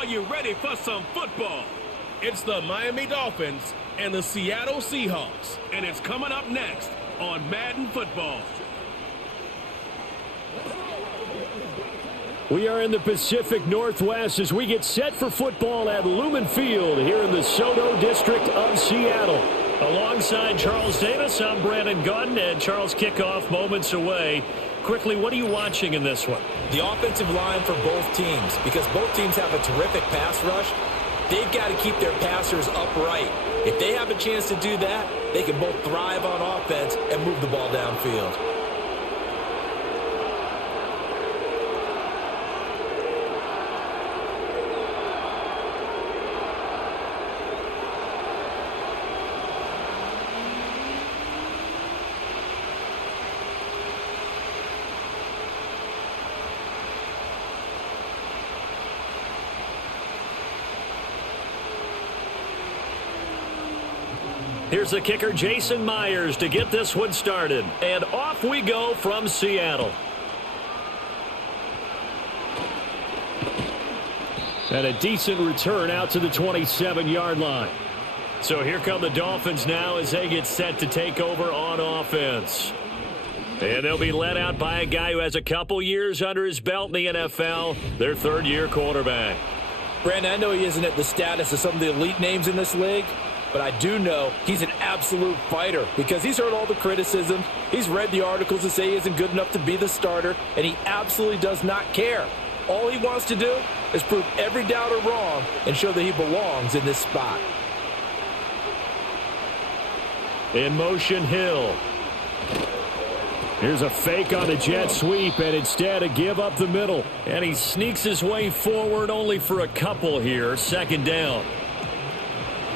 Are you ready for some football? It's the Miami Dolphins and the Seattle Seahawks, and it's coming up next on Madden Football. We are in the Pacific Northwest as we get set for football at Lumen Field here in the Soto District of Seattle. Alongside Charles Davis, I'm Brandon Gunn, and Charles, kickoff moments away. Quickly, what are you watching in this one? The offensive line for both teams, because both teams have a terrific pass rush. They've got to keep their passers upright. If they have a chance to do that, they can both thrive on offense and move the ball downfield. Here's the kicker, Jason Myers, to get this one started. And off we go from Seattle. And a decent return out to the 27-yard line. So here come the Dolphins now as they get set to take over on offense. And they'll be led out by a guy who has a couple years under his belt in the NFL, their third-year quarterback. Brandon, I know he isn't at the status of some of the elite names in this league, but I do know he's an absolute fighter because he's heard all the criticism. He's read the articles that say he isn't good enough to be the starter, and he absolutely does not care. All he wants to do is prove every doubter wrong and show that he belongs in this spot. In motion, Hill. Here's a fake on the jet sweep, and instead a give up the middle. And he sneaks his way forward only for a couple here. Second down.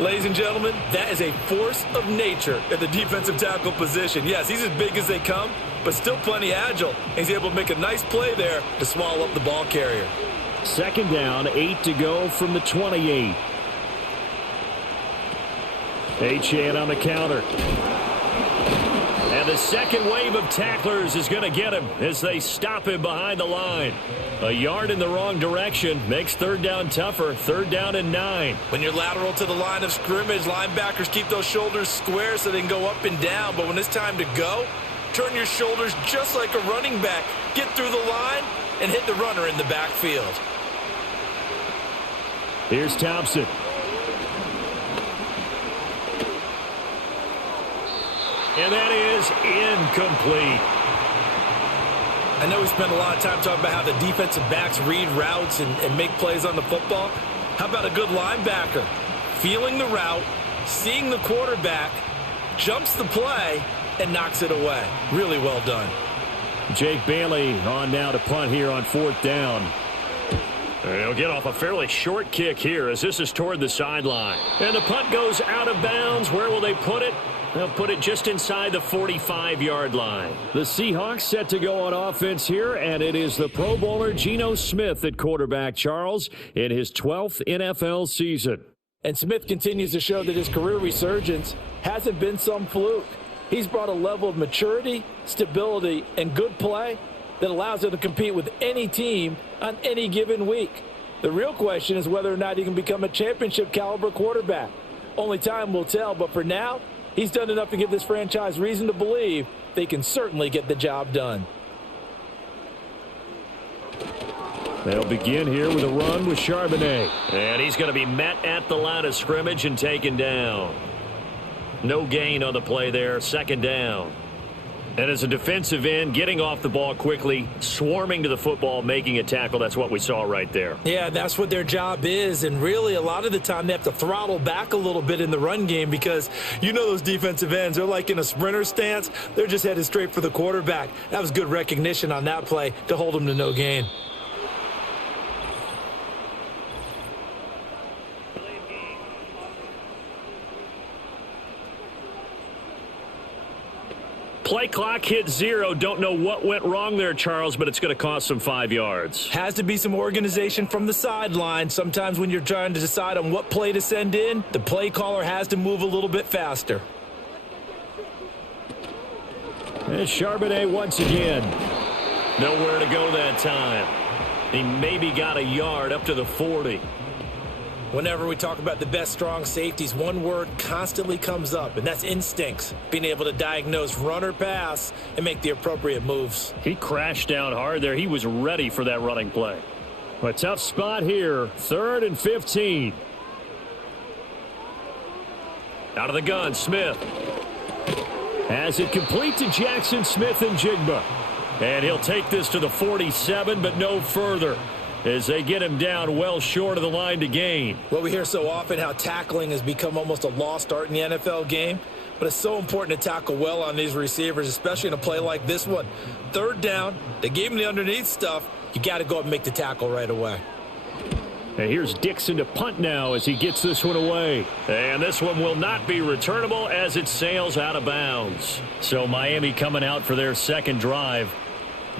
Ladies and gentlemen, that is a force of nature at the defensive tackle position. Yes, he's as big as they come, but still plenty agile. He's able to make a nice play there to swallow up the ball carrier. Second down, 8 to go from the 28. Achane on the counter. And the second wave of tacklers is going to get him as they stop him behind the line. A yard in the wrong direction makes third down tougher. Third down and 9. When you're lateral to the line of scrimmage, linebackers keep those shoulders square so they can go up and down. But when it's time to go, turn your shoulders just like a running back. Get through the line and hit the runner in the backfield. Here's Thompson. And that is incomplete. I know we spent a lot of time talking about how the defensive backs read routes and make plays on the football. How about a good linebacker? Feeling the route, seeing the quarterback, jumps the play, and knocks it away. Really well done. Jake Bailey on now to punt here on fourth down. He'll get off a fairly short kick here as this is toward the sideline. And the punt goes out of bounds. Where will they put it? They'll put it just inside the 45-yard line. The Seahawks set to go on offense here, and it is the Pro Bowler Geno Smith at quarterback, Charles, in his 12th NFL season. And Smith continues to show that his career resurgence hasn't been some fluke. He's brought a level of maturity, stability, and good play that allows him to compete with any team on any given week. The real question is whether or not he can become a championship-caliber quarterback. Only time will tell, but for now, he's done enough to give this franchise reason to believe they can certainly get the job done. They'll begin here with a run with Charbonnet. And he's going to be met at the line of scrimmage and taken down. No gain on the play there, second down. And as a defensive end, getting off the ball quickly, swarming to the football, making a tackle, that's what we saw right there. Yeah, that's what their job is, and really a lot of the time they have to throttle back a little bit in the run game because you know those defensive ends, they're like in a sprinter stance. They're just headed straight for the quarterback. That was good recognition on that play to hold them to no gain. Play clock hit 0. Don't know what went wrong there, Charles, but it's going to cost them 5 yards. Has to be some organization from the sideline. Sometimes when you're trying to decide on what play to send in, the play caller has to move a little bit faster. And Charbonnet once again. Nowhere to go that time. He maybe got a yard up to the 40. Whenever we talk about the best strong safeties, one word constantly comes up, and that's instincts. Being able to diagnose run or pass and make the appropriate moves. He crashed down hard there. He was ready for that running play. A tough spot here. 3rd and 15. Out of the gun, Smith. Has it complete to Jackson Smith-Njigba. And he'll take this to the 47, but no further, as they get him down well short of the line to gain. Well, we hear so often how tackling has become almost a lost art in the NFL game, but it's so important to tackle well on these receivers, especially in a play like this one. 3rd down, they gave him the underneath stuff. You got to go up and make the tackle right away. And here's Dixon to punt now as he gets this one away. And this one will not be returnable as it sails out of bounds. So Miami coming out for their second drive.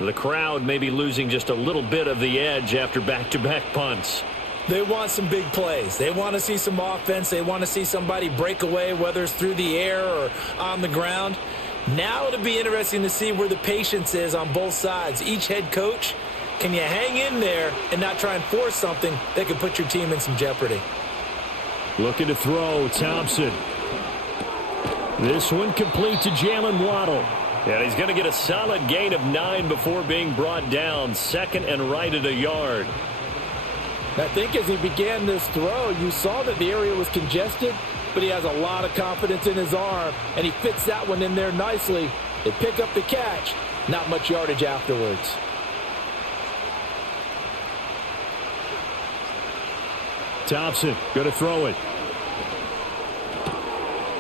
The crowd may be losing just a little bit of the edge after back-to-back punts. They want some big plays. They want to see some offense. They want to see somebody break away, whether it's through the air or on the ground. Now it'll be interesting to see where the patience is on both sides. Each head coach, can you hang in there and not try and force something that could put your team in some jeopardy? Looking to throw, Thompson. This one complete to Jalen Waddle. And he's going to get a solid gain of 9 before being brought down. 2nd and right at a yard. I think as he began this throw, you saw that the area was congested, but he has a lot of confidence in his arm, and he fits that one in there nicely. They pick up the catch. Not much yardage afterwards. Thompson going to throw it.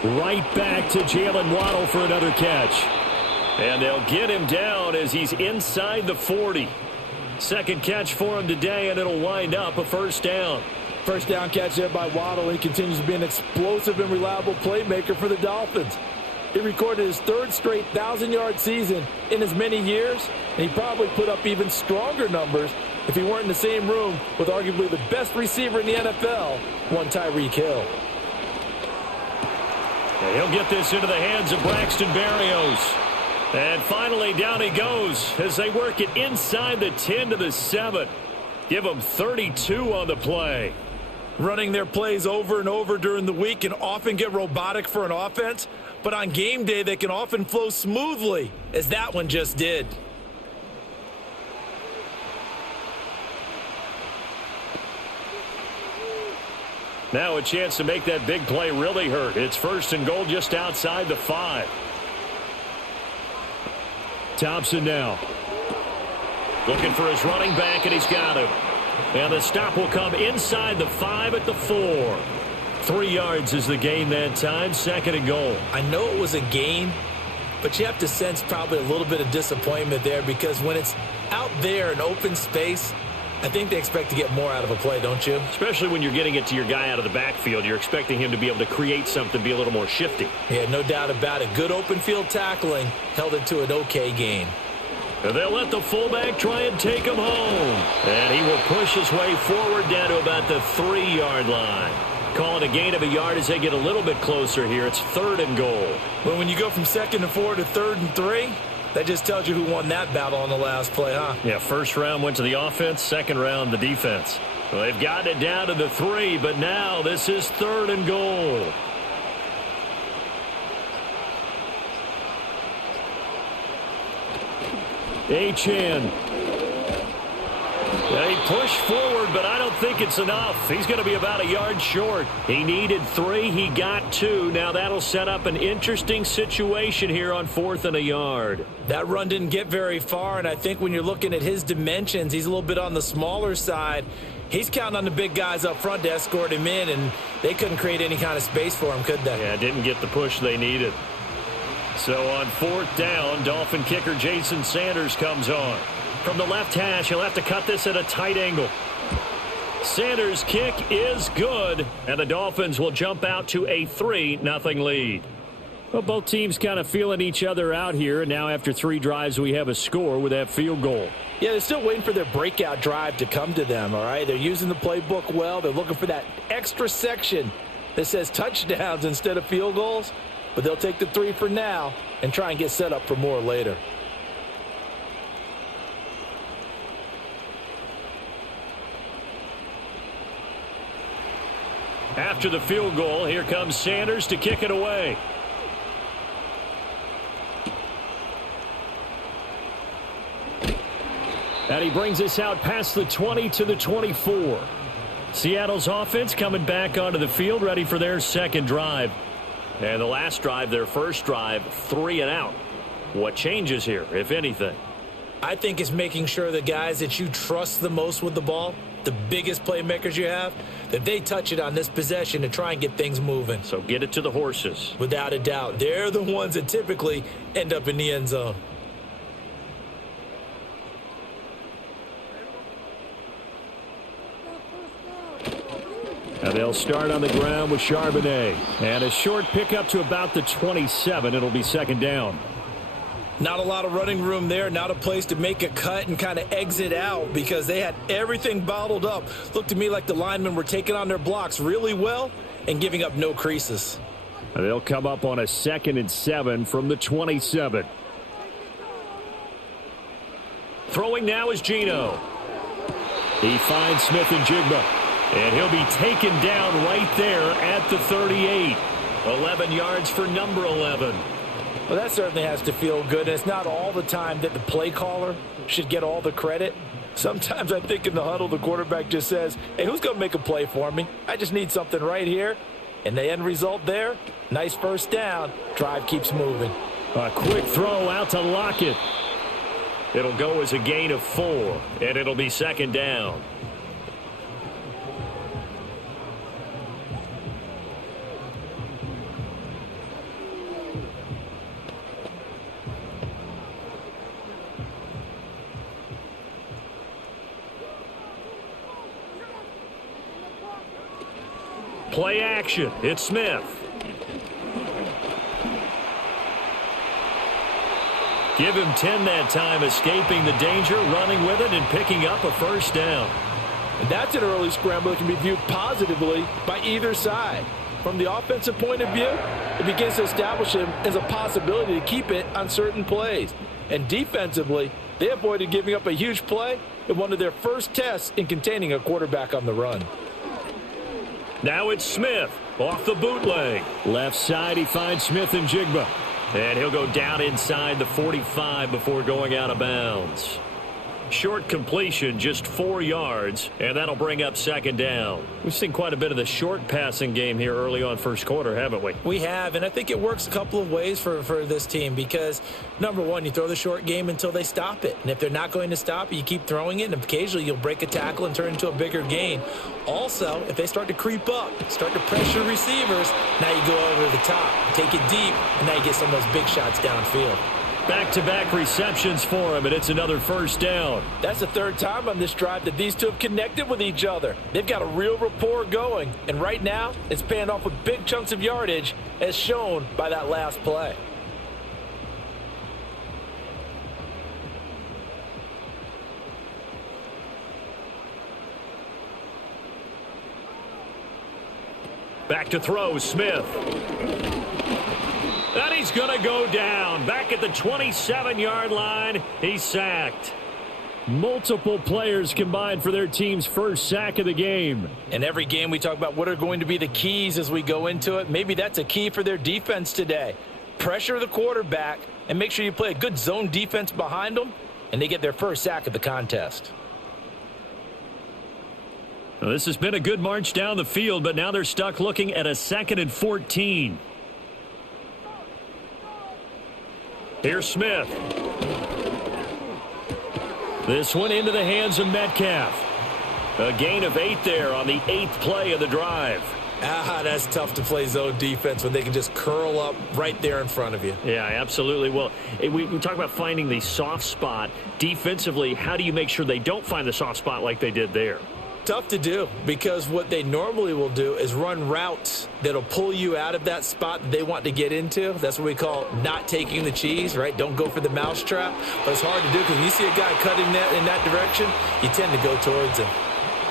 Right back to Jalen Waddle for another catch. And they'll get him down as he's inside the 40. Second catch for him today, and it'll wind up a 1st down. First down catch there by Waddle. He continues to be an explosive and reliable playmaker for the Dolphins. He recorded his 3rd straight 1,000-yard season in as many years, and he probably put up even stronger numbers if he weren't in the same room with arguably the best receiver in the NFL, one Tyreek Hill. And he'll get this into the hands of Braxton Berrios. And finally, down he goes as they work it inside the 10 to the 7. Give him 32 on the play. Running their plays over and over during the week can often get robotic for an offense, but on game day they can often flow smoothly, as that one just did. Now a chance to make that big play really hurt. It's 1st and goal just outside the 5. Thompson now. Looking for his running back, and he's got him. And the stop will come inside the 5 at the 4. 3 yards is the gain that time. 2nd and goal. I know it was a gain, but you have to sense probably a little bit of disappointment there, because when it's out there in open space, I think they expect to get more out of a play, don't you? Especially when you're getting it to your guy out of the backfield. You're expecting him to be able to create something, be a little more shifty. Yeah, no doubt about it. Good open field tackling held it to an okay gain. And they'll let the fullback try and take him home. And he will push his way forward down to about the 3-yard line. Call it a gain of a yard as they get a little bit closer here. It's 3rd and goal. Well, when you go from 2nd and 4 to 3rd and 3, that just tells you who won that battle on the last play, huh? Yeah, 1st round went to the offense, 2nd round the defense. Well, they've gotten it down to the 3, but now this is 3rd and goal. Achane. They push forward, but I don't think it's enough. He's going to be about a yard short. He needed 3. He got 2. Now that'll set up an interesting situation here on 4th and a yard. That run didn't get very far, and I think when you're looking at his dimensions, he's a little bit on the smaller side. He's counting on the big guys up front to escort him in, and they couldn't create any kind of space for him, could they? Yeah, didn't get the push they needed. So on 4th down, Dolphin kicker Jason Sanders comes on. From the left hash, he'll have to cut this at a tight angle. Sanders' kick is good, and the Dolphins will jump out to a 3-0 lead. Well, both teams kind of feeling each other out here, and now after 3 drives, we have a score with that field goal. Yeah, they're still waiting for their breakout drive to come to them, all right? They're using the playbook well. They're looking for that extra section that says touchdowns instead of field goals, but they'll take the 3 for now and try and get set up for more later. After the field goal, here comes Sanders to kick it away. And he brings us out past the 20 to the 24. Seattle's offense coming back onto the field, ready for their second drive. And the last drive, their first drive, 3 and out. What changes here, if anything? I think it's making sure the guys that you trust the most with the ball, the biggest playmakers you have, that they touch it on this possession to try and get things moving. So get it to the horses. Without a doubt. They're the ones that typically end up in the end zone. And they'll start on the ground with Charbonnet. And a short pickup to about the 27. It'll be second down. Not a lot of running room there. Not a place to make a cut and kind of exit out because they had everything bottled up. Looked to me like the linemen were taking on their blocks really well and giving up no creases. And they'll come up on a 2nd and 7 from the 27. Throwing now is Geno. He finds Smith and Jigba. And he'll be taken down right there at the 38. 11 yards for number 11. Well, that certainly has to feel good. It's not all the time that the play caller should get all the credit. Sometimes I think in the huddle, the quarterback just says, hey, who's going to make a play for me? I just need something right here. And the end result there, nice first down. Drive keeps moving. A quick throw out to Lockett. It'll go as a gain of 4, and it'll be second down. Play action. It's Smith. Give him 10 that time, escaping the danger, running with it, and picking up a first down. And that's an early scramble that can be viewed positively by either side. From the offensive point of view, it begins to establish him as a possibility to keep it on certain plays. And defensively, they avoided giving up a huge play in one of their first tests in containing a quarterback on the run. Now it's Smith off the bootleg. Left side, he finds Smith and Jigba. And he'll go down inside the 45 before going out of bounds. Short completion, just 4 yards, and that'll bring up second down. We've seen quite a bit of the short passing game here early on first quarter, haven't we? We have, and I think it works a couple of ways for this team because, number one, you throw the short game until they stop it. And if they're not going to stop it, you keep throwing it, and occasionally you'll break a tackle and turn into a bigger gain. Also, if they start to creep up, start to pressure receivers, now you go over the top, take it deep, and now you get some of those big shots downfield. Back-to-back receptions for him, and it's another first down. That's the third time on this drive that these two have connected with each other. They've got a real rapport going, and right now it's paying off with big chunks of yardage as shown by that last play. Back to throw, Smith. And he's going to go down. Back at the 27-yard line, he's sacked. Multiple players combined for their team's first sack of the game. In every game we talk about what are going to be the keys as we go into it. Maybe that's a key for their defense today. Pressure the quarterback and make sure you play a good zone defense behind them, and they get their first sack of the contest. Well, this has been a good march down the field, but now they're stuck looking at a 2nd and 14. Here's Smith. This one into the hands of Metcalf. A gain of 8 there on the 8th play of the drive. That's tough to play zone defense when they can just curl up right there in front of you. Yeah, absolutely. Well, we talk about finding the soft spot. Defensively, how do you make sure they don't find the soft spot like they did there? Tough to do because what they normally will do is run routes that'll pull you out of that spot that they want to get into. That's what we call not taking the cheese, right? Don't go for the mousetrap. But it's hard to do because when you see a guy cutting that in that direction, you tend to go towards him.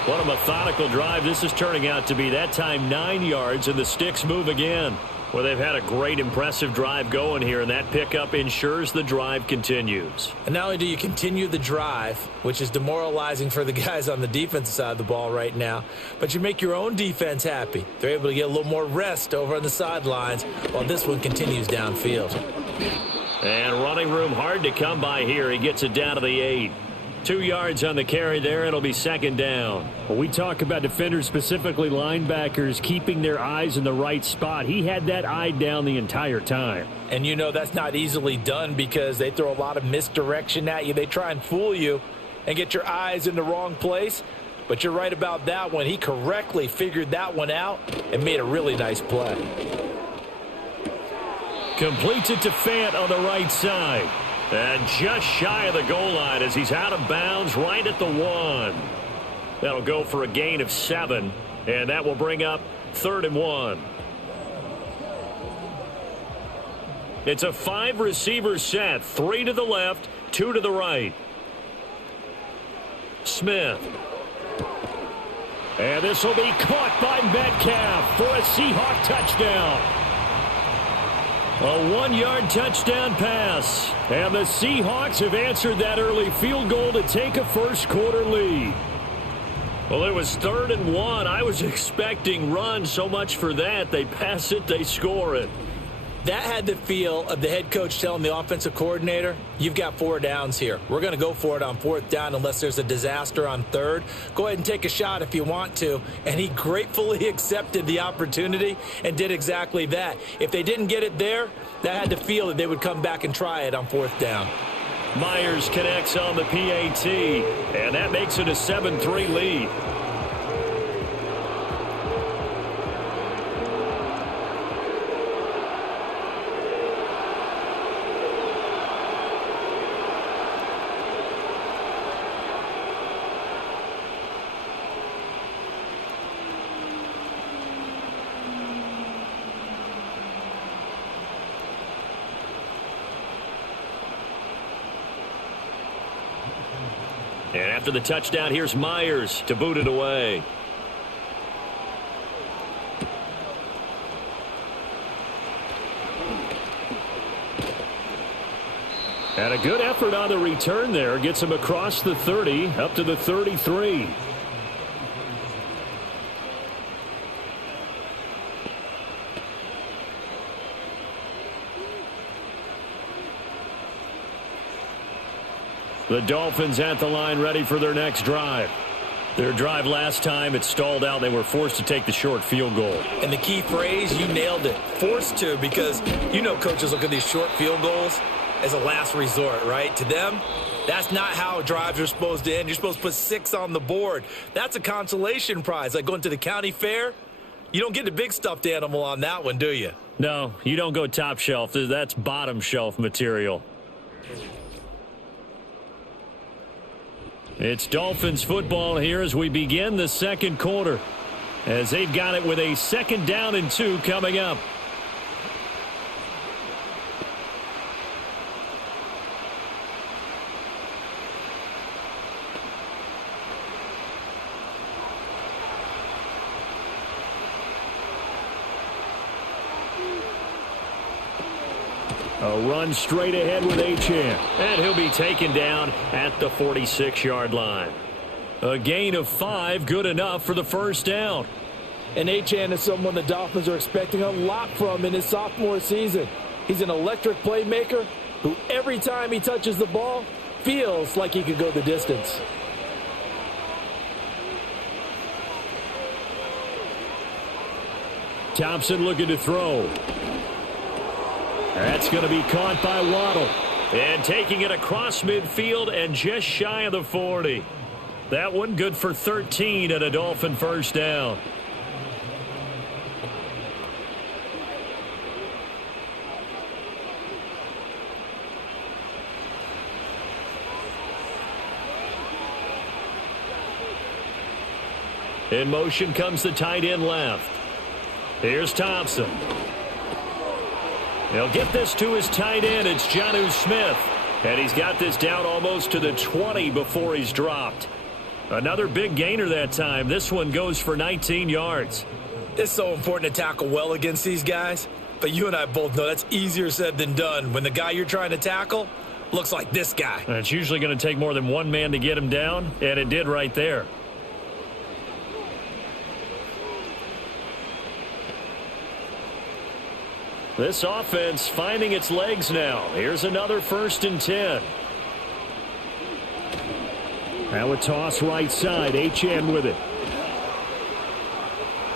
What a methodical drive this is turning out to be. That time 9 yards, and the sticks move again. Well, they've had a great, impressive drive going here, and that pickup ensures the drive continues. And not only do you continue the drive, which is demoralizing for the guys on the defensive side of the ball right now, but you make your own defense happy. They're able to get a little more rest over on the sidelines while this one continues downfield. And running room hard to come by here. He gets it down to the 8. 2 yards on the carry there. It'll be second down. Well, we talk about defenders, specifically linebackers, keeping their eyes in the right spot. He had that eye down the entire time. And you know that's not easily done because they throw a lot of misdirection at you. They try and fool you and get your eyes in the wrong place. But you're right about that one. He correctly figured that one out and made a really nice play. Completes it to Fant on the right side. And just shy of the goal line as he's out of bounds right at the 1. That'll go for a gain of 7. And that will bring up 3rd and 1. It's a 5-receiver set. 3 to the left, 2 to the right. Smith. And this will be caught by Metcalf for a Seahawks touchdown. A 1-yard touchdown pass. And the Seahawks have answered that early field goal to take a first-quarter lead. Well, it was 3rd and 1. I was expecting run, so much for that. They pass it, they score it. That had the feel of the head coach telling the offensive coordinator, you've got 4 downs here. We're going to go for it on 4th down unless there's a disaster on 3rd. Go ahead and take a shot if you want to. And he gratefully accepted the opportunity and did exactly that. If they didn't get it there, that had the feel that they would come back and try it on 4th down. Myers connects on the PAT, and that makes it a 7-3 lead. And after the touchdown, here's Myers to boot it away. And a good effort on the return there. Gets him across the 30, up to the 33. The Dolphins at the line ready for their next drive. Their drive last time, it stalled out. They were forced to take the short field goal. And the key phrase, you nailed it. Forced to, because you know coaches look at these short field goals as a last resort, right? To them, that's not how drives are supposed to end. You're supposed to put 6 on the board. That's a consolation prize. Like going to the county fair, you don't get the big stuffed animal on that one, do you? No, you don't go top shelf. That's bottom shelf material. It's Dolphins football here as we begin the second quarter, as they've got it with a 2nd down and 2 coming up. A run straight ahead with Achane. And he'll be taken down at the 46-yard line. A gain of 5, good enough for the first down. And Achane is someone the Dolphins are expecting a lot from in his sophomore season. He's an electric playmaker who every time he touches the ball feels like he could go the distance. Thompson looking to throw. That's going to be caught by Waddle. And taking it across midfield and just shy of the 40. That one good for 13 and a Dolphin first down. In motion comes the tight end left. Here's Thompson. He'll get this to his tight end. It's Jonnu Smith. And he's got this down almost to the 20 before he's dropped. Another big gainer that time. This one goes for 19 yards. It's so important to tackle well against these guys. but you and I both know that's easier said than done when the guy you're trying to tackle looks like this guy. And it's usually going to take more than one man to get him down, and it did right there. This offense finding its legs now. Here's another 1st and 10. Now a toss right side. Achane with it.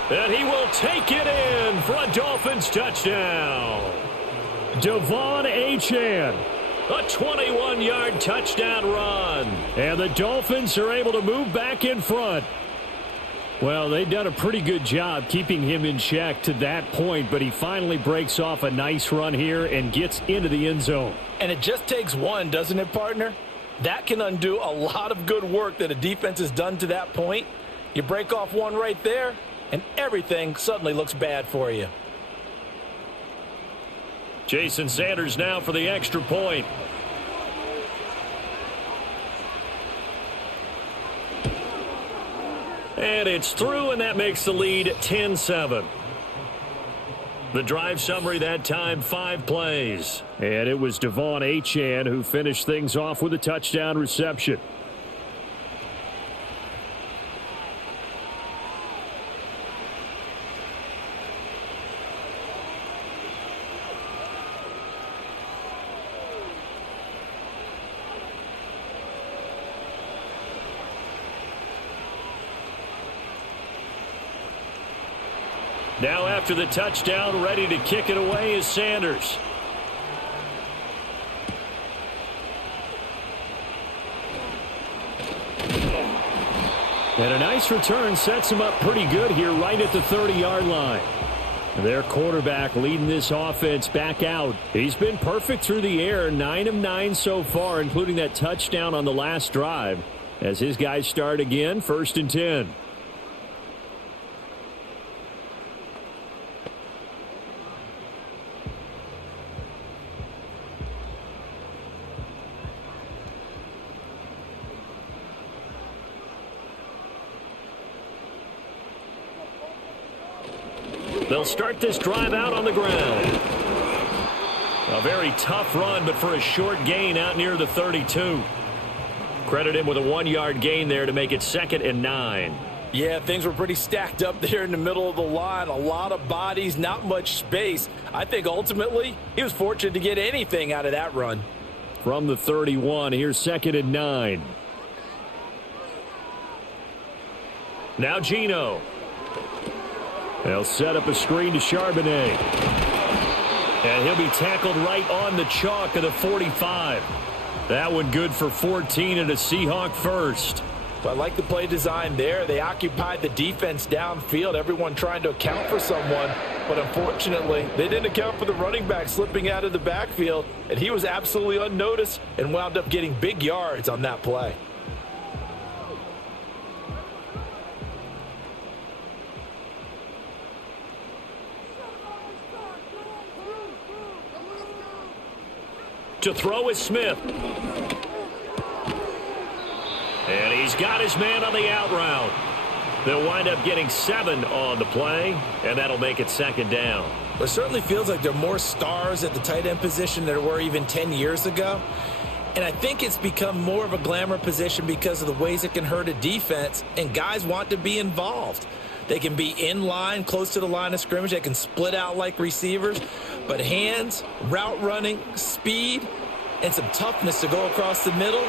And he will take it in for a Dolphins touchdown. Devon Achane. A 21-yard touchdown run. And the Dolphins are able to move back in front. Well, they've done a pretty good job keeping him in check to that point, but he finally breaks off a nice run here and gets into the end zone. And it just takes one, doesn't it, partner? That can undo a lot of good work that a defense has done to that point. You break off one right there, and everything suddenly looks bad for you. Jason Sanders now for the extra point. And it's through, and that makes the lead 10-7. The drive summary that time, 5 plays. And it was Devon Achane who finished things off with a touchdown reception. Now after the touchdown, ready to kick it away is Sanders. And a nice return sets him up pretty good here right at the 30-yard line. Their quarterback leading this offense back out. He's been perfect through the air, 9 of 9 so far, including that touchdown on the last drive. As his guys start again, 1st and 10. They'll start this drive out on the ground. A very tough run, but for a short gain out near the 32. Credit him with a 1-yard gain there to make it 2nd and 9. Yeah, things were pretty stacked up there in the middle of the line. A lot of bodies, not much space. I think ultimately he was fortunate to get anything out of that run. From the 31, here's 2nd and 9. Now Geno. They'll set up a screen to Charbonnet. And he'll be tackled right on the chalk of the 45. That one good for 14 and a Seahawk first. So I like the play design there. They occupied the defense downfield, everyone trying to account for someone. But unfortunately, they didn't account for the running back slipping out of the backfield. And he was absolutely unnoticed and wound up getting big yards on that play. To throw is Smith. And he's got his man on the out route. They'll wind up getting 7 on the play, and that'll make it 2nd down. It certainly feels like there are more stars at the tight end position than there were even 10 years ago. And I think it's become more of a glamour position because of the ways it can hurt a defense, and guys want to be involved. They can be in line, close to the line of scrimmage. They can split out like receivers. But hands, route running, speed, and some toughness to go across the middle,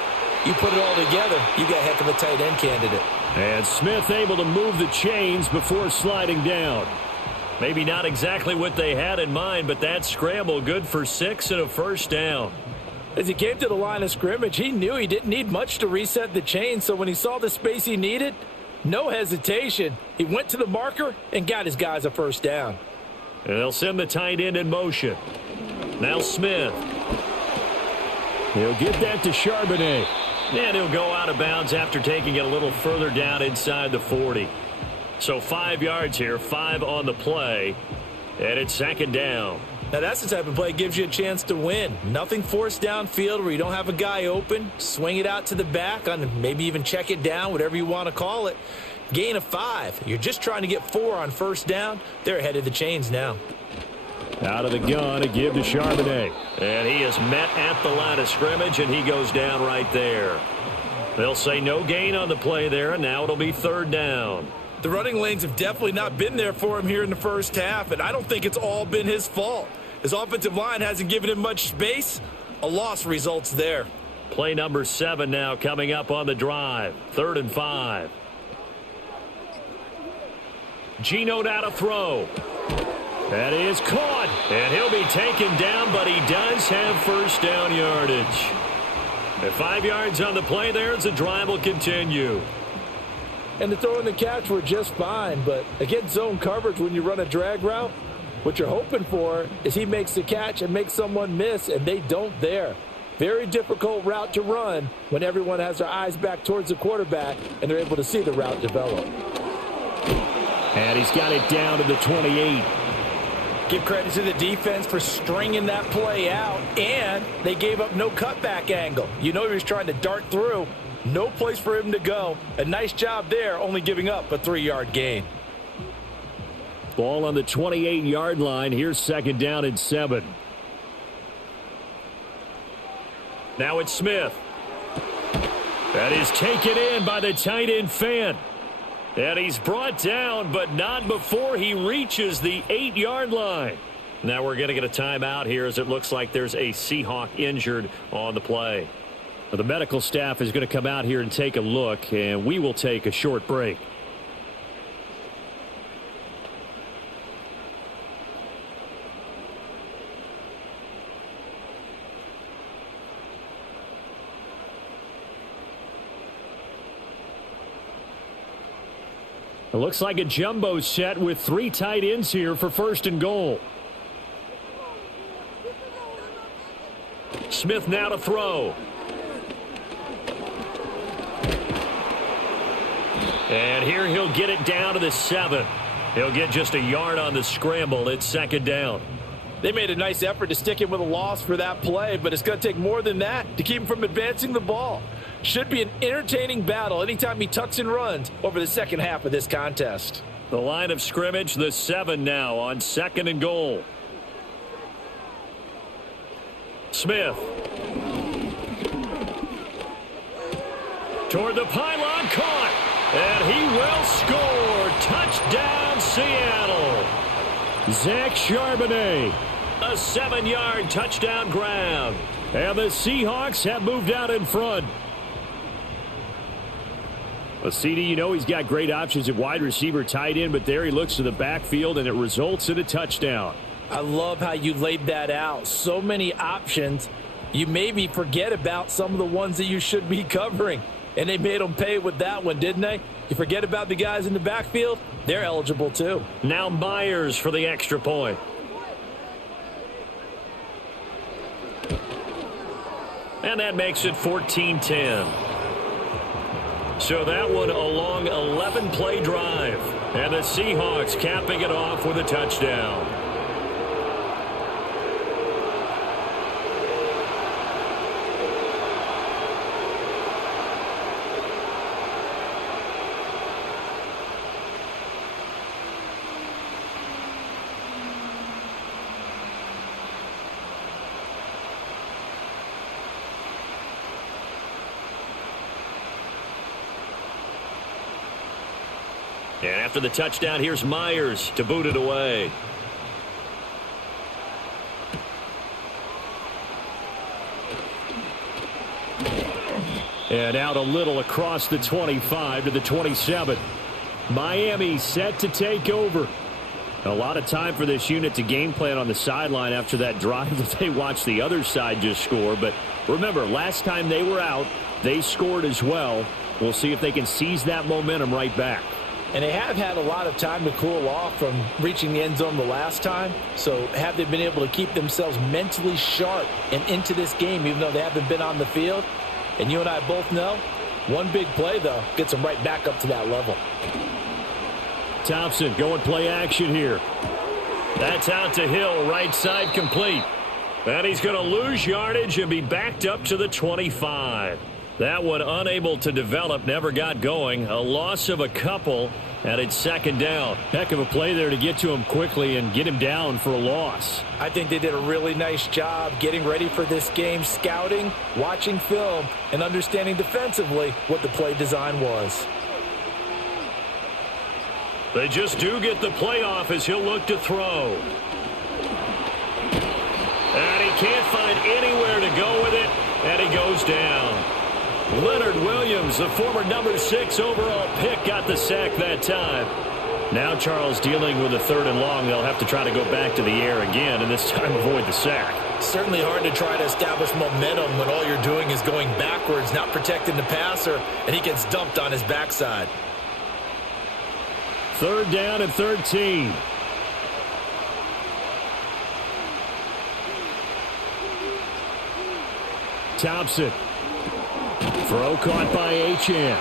you put it all together, you got a heck of a tight end candidate. And Smith able to move the chains before sliding down. Maybe not exactly what they had in mind, but that scramble good for 6 and a 1st down. As he came to the line of scrimmage, he knew he didn't need much to reset the chain, so when he saw the space he needed, no hesitation. He went to the marker and got his guys a 1st down. And they'll send the tight end in motion. Now Smith. He'll get that to Charbonnet. And he'll go out of bounds after taking it a little further down inside the 40. So 5 yards here, 5 on the play. And it's 2nd down. Now that's the type of play that gives you a chance to win. Nothing forced downfield where you don't have a guy open. Swing it out to the back, on maybe even check it down, whatever you want to call it. Gain of 5. You're just trying to get 4 on 1st down. They're ahead of the chains now. Out of the gun, a give to Charbonnet. And he is met at the line of scrimmage, and he goes down right there. They'll say no gain on the play there, and now it'll be third down. The running lanes have definitely not been there for him here in the first half, and I don't think it's all been his fault. His offensive line hasn't given him much space. A loss results there. Play number 7 now coming up on the drive. 3rd and 5. Geno now to throw. That is caught, and he'll be taken down, but he does have first down yardage. At 5 yards on the play there, as the drive will continue. And the throw and the catch were just fine, but against zone coverage when you run a drag route, what you're hoping for is he makes the catch and makes someone miss, and they don't there. Very difficult route to run when everyone has their eyes back towards the quarterback and they're able to see the route develop. And he's got it down to the 28. Give credit to the defense for stringing that play out, and they gave up no cutback angle. You know he was trying to dart through. No place for him to go. A nice job there, only giving up a 3-yard gain. Ball on the 28-yard line. Here's 2nd down and 7. Now it's Smith. That is taken in by the tight end Fant. And he's brought down, but not before he reaches the 8-yard line. Now we're going to get a timeout here as it looks like there's a Seahawk injured on the play. Well, the medical staff is going to come out here and take a look, and we will take a short break. It looks like a jumbo set with 3 tight ends here for 1st and goal. Smith now to throw. And here he'll get it down to the 7. He'll get just a yard on the scramble. It's 2nd down. They made a nice effort to stick him with a loss for that play, but it's going to take more than that to keep him from advancing the ball. Should be an entertaining battle anytime he tucks and runs over the second half of this contest. The line of scrimmage, the 7 now on 2nd and goal. Smith. Toward the pylon, caught. And he will score. Touchdown, Seattle. Zach Charbonnet. A 7-yard touchdown grab. And the Seahawks have moved out in front. Well, CD, you know he's got great options at wide receiver, tight end, but there he looks to the backfield, and it results in a touchdown. I love how you laid that out. So many options. You maybe forget about some of the ones that you should be covering. And they made them pay with that one, didn't they? You forget about the guys in the backfield, they're eligible too. Now Myers for the extra point. And that makes it 14-10. So that one a long 11-play drive. And the Seahawks capping it off with a touchdown. And after the touchdown, here's Myers to boot it away. And out a little across the 25 to the 27. Miami set to take over. A lot of time for this unit to game plan on the sideline after that drive that they watched the other side just score. But remember, last time they were out, they scored as well. We'll see if they can seize that momentum right back. And they have had a lot of time to cool off from reaching the end zone the last time. So have they been able to keep themselves mentally sharp and into this game, even though they haven't been on the field? And you and I both know, one big play, though, gets them right back up to that level. Thompson going play action here. That's out to Hill, right side complete. And he's going to lose yardage and be backed up to the 25. That one unable to develop, never got going. A loss of a couple, and it's second down. Heck of a play there to get to him quickly and get him down for a loss. I think they did a really nice job getting ready for this game, scouting, watching film, and understanding defensively what the play design was. They just do get the play off as he'll look to throw. And he can't find anywhere to go with it, and he goes down. Leonard Williams, the former number 6 overall pick, got the sack that time. Now Charles dealing with a 3rd and long. They'll have to try to go back to the air again, and this time avoid the sack. Certainly hard to try to establish momentum when all you're doing is going backwards, not protecting the passer, and he gets dumped on his backside. 3rd down and 13. Thompson. Throw caught by Achane.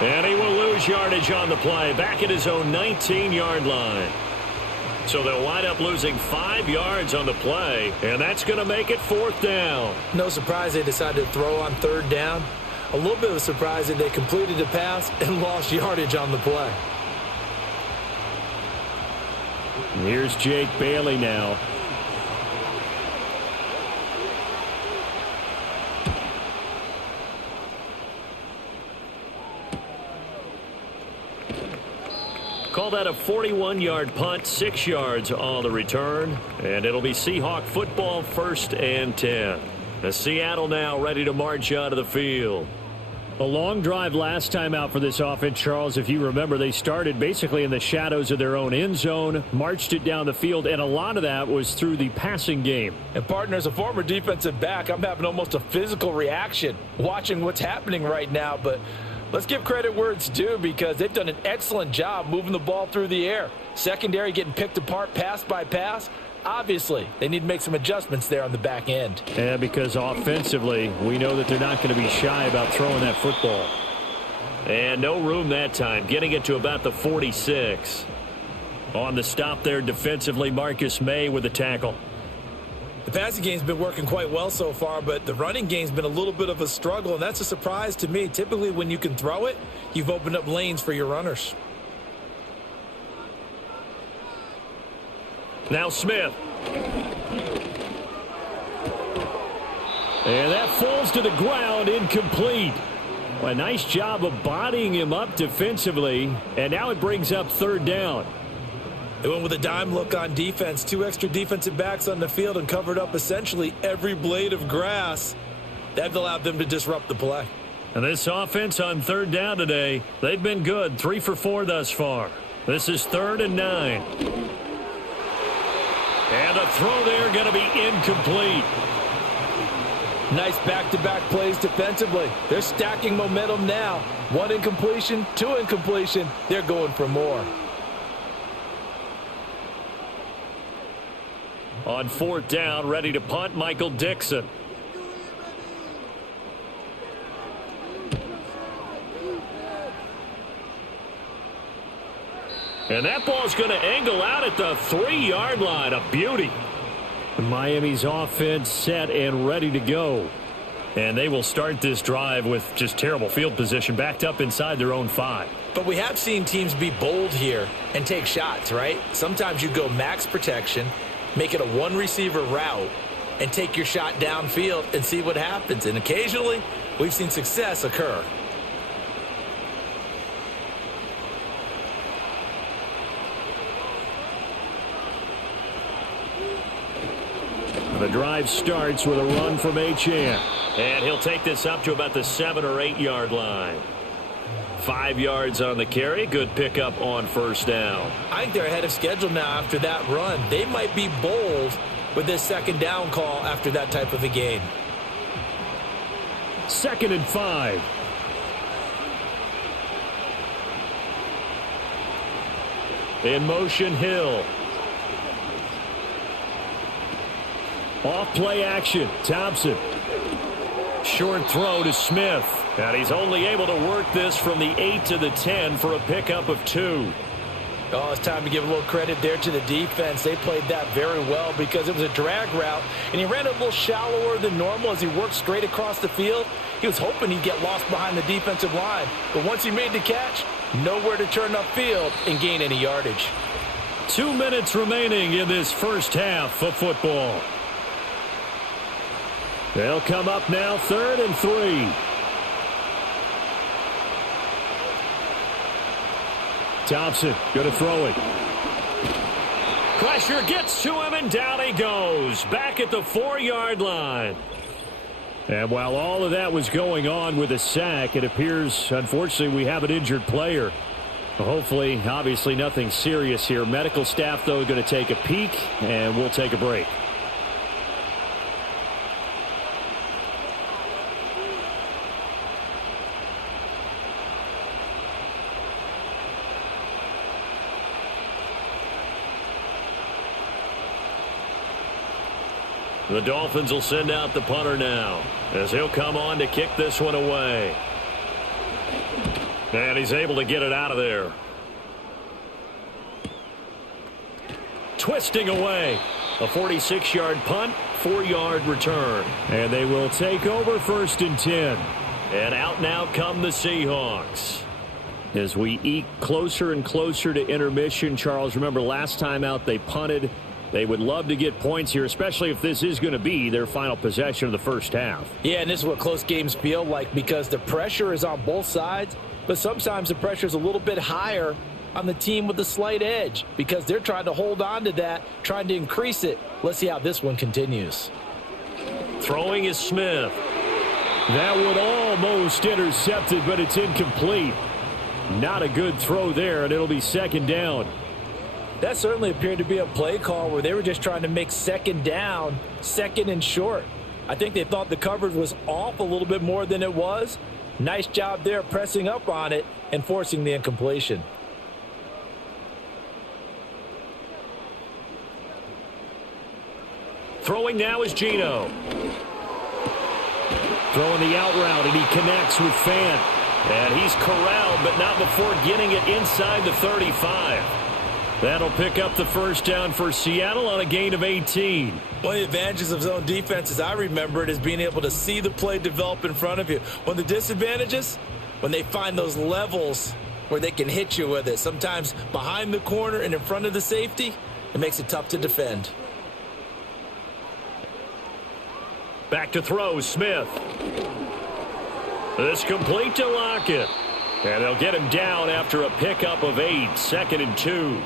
And he will lose yardage on the play, back at his own 19-yard line. So they'll wind up losing 5 yards on the play, and that's going to make it 4th down. No surprise they decided to throw on 3rd down. A little bit of a surprise that they completed the pass and lost yardage on the play. Here's Jake Bailey now. Call that a 41-yard punt, 6 yards on the return, and it'll be Seahawk football, 1st and 10. As Seattle now ready to march out of the field. A long drive last time out for this offense, Charles. If you remember, they started basically in the shadows of their own end zone, marched it down the field, and a lot of that was through the passing game. And, partner, as a former defensive back, I'm having almost a physical reaction watching what's happening right now. But let's give credit where it's due because they've done an excellent job moving the ball through the air. Secondary getting picked apart pass by pass. Obviously, they need to make some adjustments there on the back end. Yeah, because offensively, we know that they're not going to be shy about throwing that football. And no room that time, getting it to about the 46. On the stop there defensively, Marcus May with the tackle. The passing game's been working quite well so far, but the running game's been a little bit of a struggle, and that's a surprise to me. Typically, when you can throw it, you've opened up lanes for your runners. Now Smith. And that falls to the ground, incomplete. A nice job of bodying him up defensively, and now it brings up 3rd down. They went with a dime look on defense, 2 extra defensive backs on the field and covered up essentially every blade of grass. That allowed them to disrupt the play. And this offense on 3rd down today, they've been good, 3 for 4 thus far. This is 3rd and 9. And a throw there going to be incomplete. Nice back-to-back plays defensively. They're stacking momentum now. 1 incompletion, 2 incompletion. They're going for more. On 4th down, ready to punt, Michael Dixon. And that ball's going to angle out at the 3-yard line. A beauty. Miami's offense set and ready to go. And they will start this drive with just terrible field position, backed up inside their own 5. But we have seen teams be bold here and take shots, right? Sometimes you go max protection, make it a 1-receiver route, and take your shot downfield and see what happens. And occasionally, we've seen success occur. The drive starts with a run from Achane. And he'll take this up to about the 7 or 8 yard line. 5 yards on the carry. Good pickup on 1st down. I think they're ahead of schedule now after that run. They might be bold with this 2nd down call after that type of a game. 2nd and 5. In motion, Hill. Off play action. Thompson. Short throw to Smith. And he's only able to work this from the 8 to the 10 for a pickup of 2. Oh, it's time to give a little credit there to the defense. They played that very well because it was a drag route, and he ran a little shallower than normal as he worked straight across the field. He was hoping he'd get lost behind the defensive line, but once he made the catch, Nowhere to turn upfield and gain any yardage. 2 minutes remaining in this first half of football. They'll come up now 3rd and 3. Thompson going to throw it. Pressure gets to him, and down he goes. Back at the 4-yard line. And while all of that was going on with a sack, it appears, unfortunately, we have an injured player. Hopefully, obviously, nothing serious here. Medical staff, though, going to take a peek, and we'll take a break. The Dolphins will send out the punter now as he'll come on to kick this one away. And he's able to get it out of there. Twisting away. A 46-yard punt, 4-yard return. And they will take over 1st and 10. And out now come the Seahawks. As we eke closer and closer to intermission, Charles, remember last time out they punted. They would love to get points here, especially if this is going to be their final possession of the first half. Yeah, and this is what close games feel like because the pressure is on both sides, but sometimes the pressure is a little bit higher on the team with the slight edge because they're trying to hold on to that, trying to increase it. Let's see how this one continues. Throwing is Smith. That would almost intercepted, but it's incomplete. Not a good throw there, and it'll be 2nd down. That certainly appeared to be a play call where they were just trying to make 2nd down, 2nd and short. I think they thought the coverage was off a little bit more than it was. Nice job there pressing up on it and forcing the incompletion. Throwing now is Gino. Throwing the out route, and he connects with Fant. And he's corralled, but not before getting it inside the 35. That'll pick up the 1st down for Seattle on a gain of 18. One of the advantages of zone defense, as I remember it, is being able to see the play develop in front of you. One of the disadvantages, when they find those levels where they can hit you with it, sometimes behind the corner and in front of the safety, it makes it tough to defend. Back to throw, Smith. This complete to Lockett. And they'll get him down after a pickup of 8, 2nd and 2.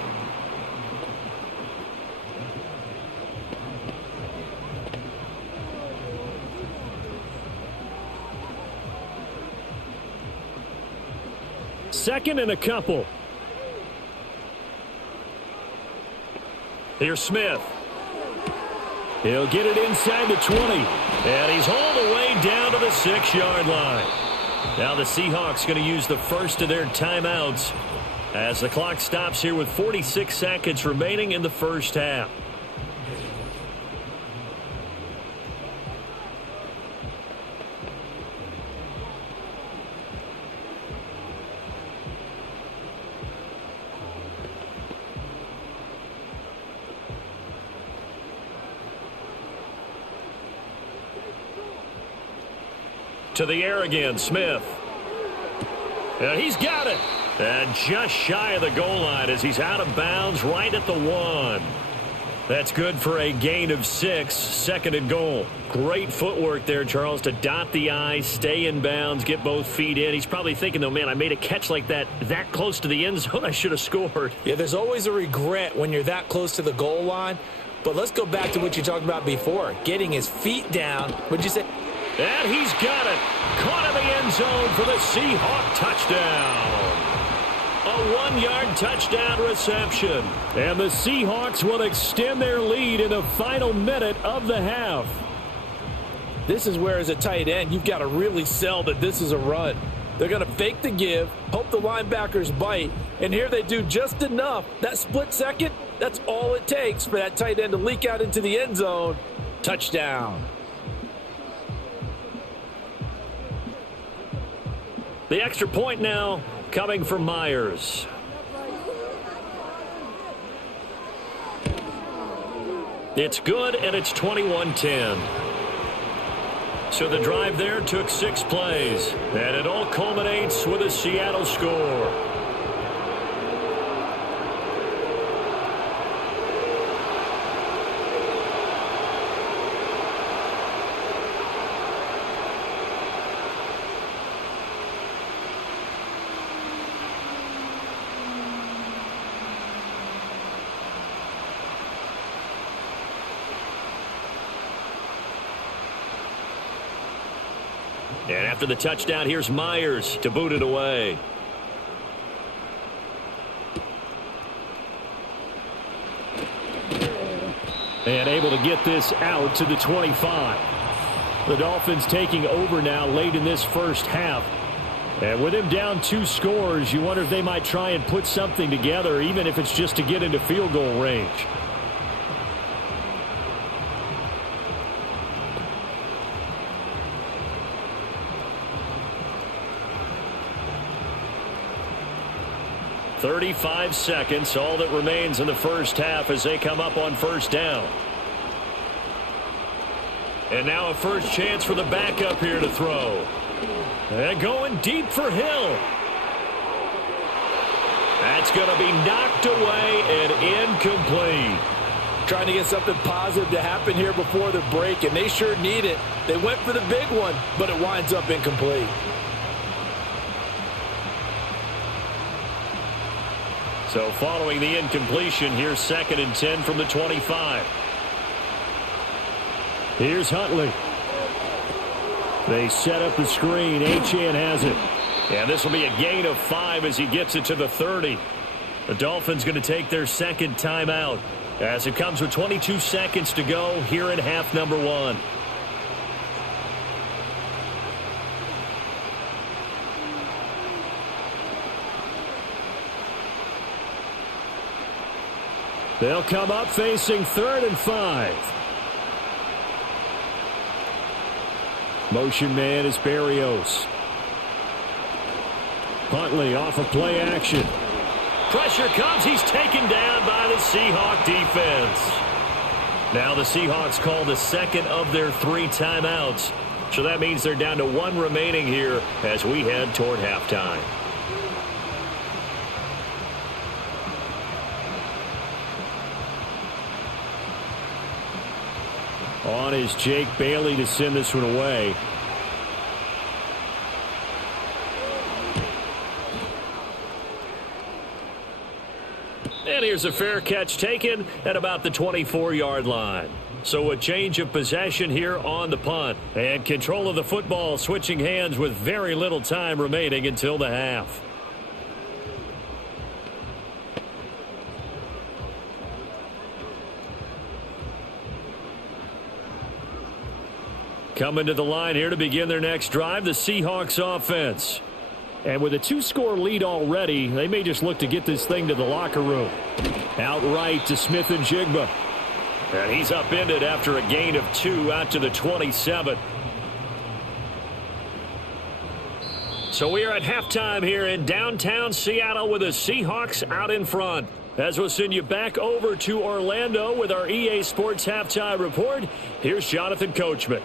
Second and a couple. Here's Smith. He'll get it inside the 20. And he's hauled away down to the 6-yard line. Now the Seahawks going to use the first of their timeouts as the clock stops here with 46 seconds remaining in the first half. To the air again, Smith. And he's got it. And just shy of the goal line as he's out of bounds right at the 1. That's good for a gain of 6, 2nd and goal. Great footwork there, Charles, to dot the I, stay in bounds, get both feet in. He's probably thinking, though, man, I made a catch like that close to the end zone. I should have scored. Yeah, there's always a regret when you're that close to the goal line. But let's go back to what you talked about before, getting his feet down. What'd you say? And he's got it. Caught in the end zone for the Seahawk touchdown. A 1-yard touchdown reception. And the Seahawks will extend their lead in the final minute of the half. This is where, as a tight end, you've got to really sell that this is a run. They're going to fake the give, hope the linebackers bite, and here they do just enough. That split second, that's all it takes for that tight end to leak out into the end zone. Touchdown. The extra point now coming from Myers. It's good, and it's 21-10. So the drive there took 6 plays, and it all culminates with a Seattle score. And after the touchdown, here's Myers to boot it away. And able to get this out to the 25. The Dolphins taking over now late in this first half. And with him down 2 scores, you wonder if they might try and put something together, even if it's just to get into field goal range. "35 seconds, all that remains in the first half as they come up on first down. And now a first chance for the backup here to throw. And going deep for Hill. That's going to be knocked away and incomplete. Trying to get something positive to happen here before the break, and they sure need it. They went for the big one, but it winds up incomplete. So following the incompletion, here's 2nd and 10 from the 25. Here's Huntley. They set up the screen. Achane has it. And this will be a gain of 5 as he gets it to the 30. The Dolphins going to take their second timeout as it comes with 22 seconds to go here in half number 1. They'll come up facing 3rd and 5. Motion man is Berrios. Huntley off of play action. Pressure comes. He's taken down by the Seahawk defense. Now the Seahawks call the second of their 3 timeouts. So that means they're down to 1 remaining here as we head toward halftime. On is Jake Bailey to send this one away. And here's a fair catch taken at about the 24-yard line. So a change of possession here on the punt. And control of the football switching hands with very little time remaining until the half. Coming to the line here to begin their next drive, the Seahawks offense. And with a 2-score lead already, they may just look to get this thing to the locker room. Outright to Smith and Jigba. And he's upended after a gain of 2 out to the 27. So we are at halftime here in downtown Seattle with the Seahawks out in front. As we'll send you back over to Orlando with our EA Sports Halftime Report, here's Jonathan Coachman.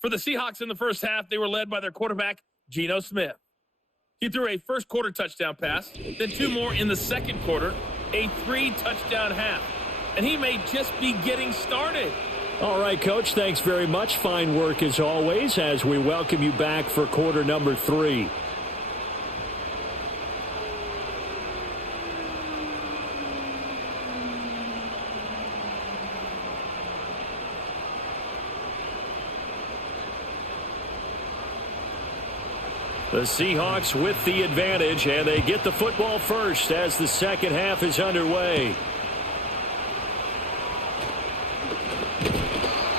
For the Seahawks in the first half, they were led by their quarterback, Geno Smith. He threw a first-quarter touchdown pass, then 2 more in the second quarter, a 3-touchdown half. And he may just be getting started. All right, Coach, thanks very much. Fine work as always as we welcome you back for quarter number 3. The Seahawks with the advantage, and they get the football first as the second half is underway.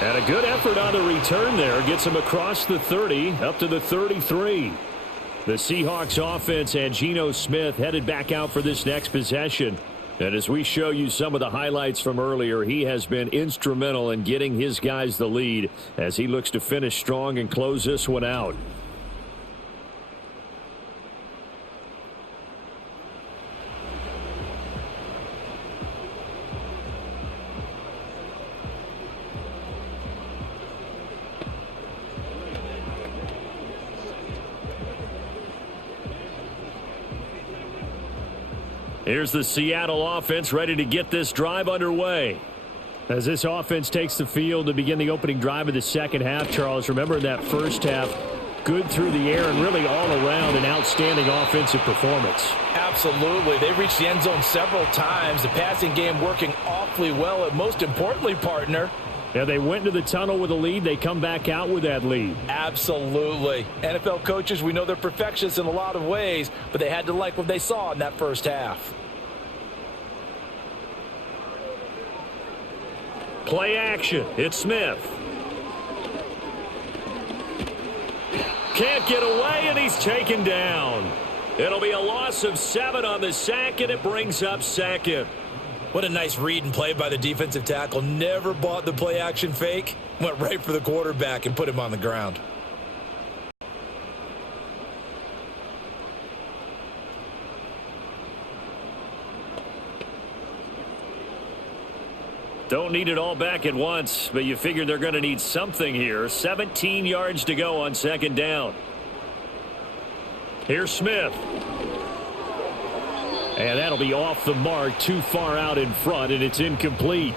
And a good effort on the return there. Gets him across the 30, up to the 33. The Seahawks offense and Geno Smith headed back out for this next possession. And as we show you some of the highlights from earlier, he has been instrumental in getting his guys the lead as he looks to finish strong and close this one out. Here's the Seattle offense ready to get this drive underway. As this offense takes the field to begin the opening drive of the second half, Charles, remember in that first half, good through the air and really all around an outstanding offensive performance. Absolutely. They reached the end zone several times. The passing game working awfully well. And most importantly, partner, yeah, they went into the tunnel with a lead. They come back out with that lead. Absolutely. NFL coaches, we know they're perfectionists in a lot of ways, but they had to like what they saw in that first half. Play action. It's Smith. Can't get away, and he's taken down. It'll be a loss of 7 on the sack, and it brings up second. What a nice read and play by the defensive tackle. Never bought the play action fake. Went right for the quarterback and put him on the ground. Don't need it all back at once, but you figure they're going to need something here. 17 yards to go on second down. Here's Smith. And that'll be off the mark, too far out in front, and it's incomplete.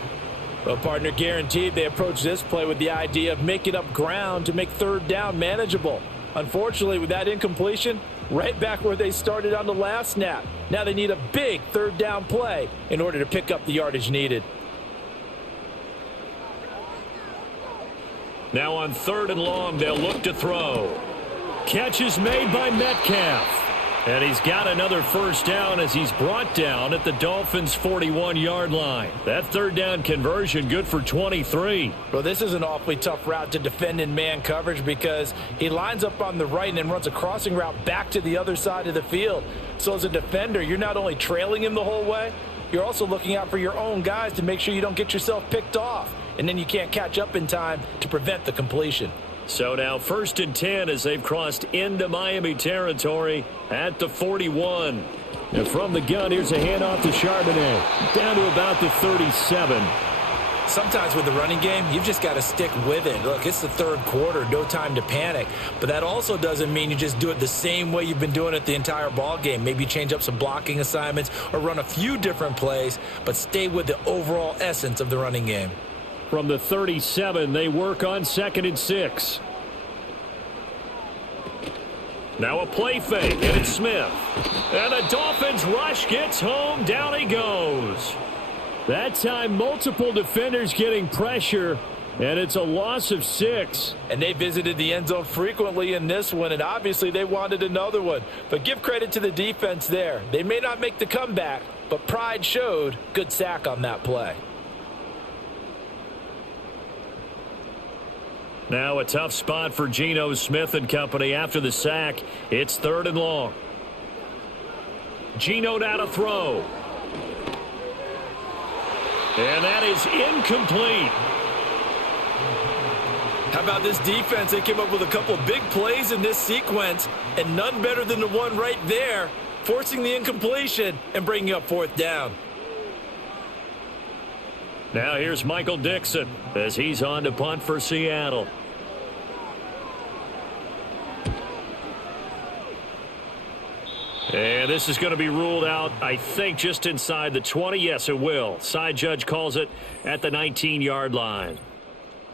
Well, partner, guaranteed they approach this play with the idea of making up ground to make third down manageable. Unfortunately, with that incompletion, right back where they started on the last snap. Now they need a big third down play in order to pick up the yardage needed. Now on 3rd and long, they'll look to throw. Catch is made by Metcalf. And he's got another first down as he's brought down at the Dolphins' 41-yard line. That third down conversion good for 23. Well, this is an awfully tough route to defend in man coverage because he lines up on the right and then runs a crossing route back to the other side of the field. So as a defender, you're not only trailing him the whole way, you're also looking out for your own guys to make sure you don't get yourself picked off. And then you can't catch up in time to prevent the completion. So now 1st and 10 as they've crossed into Miami territory at the 41. And from the gun, here's a handoff to Charbonnet. Down to about the 37. Sometimes with the running game, you've just got to stick with it. Look, it's the third quarter, no time to panic. But that also doesn't mean you just do it the same way you've been doing it the entire ball game. Maybe change up some blocking assignments or run a few different plays, but stay with the overall essence of the running game. From the 37, they work on 2nd and 6. Now a play fake, and it's Smith. And the Dolphins rush gets home. Down he goes. That time, multiple defenders getting pressure, and it's a loss of 6. And they visited the end zone frequently in this one, and obviously they wanted another one. But give credit to the defense there. They may not make the comeback, but pride showed. Good sack on that play. Now a tough spot for Geno Smith and company after the sack. It's 3rd and long. Geno now to throw. And that is incomplete. How about this defense? They came up with a couple of big plays in this sequence, and none better than the one right there, forcing the incompletion and bringing up 4th down. Now here's Michael Dixon as he's on to punt for Seattle. And this is going to be ruled out, I think, just inside the 20. Yes, it will. Side judge calls it at the 19-yard line.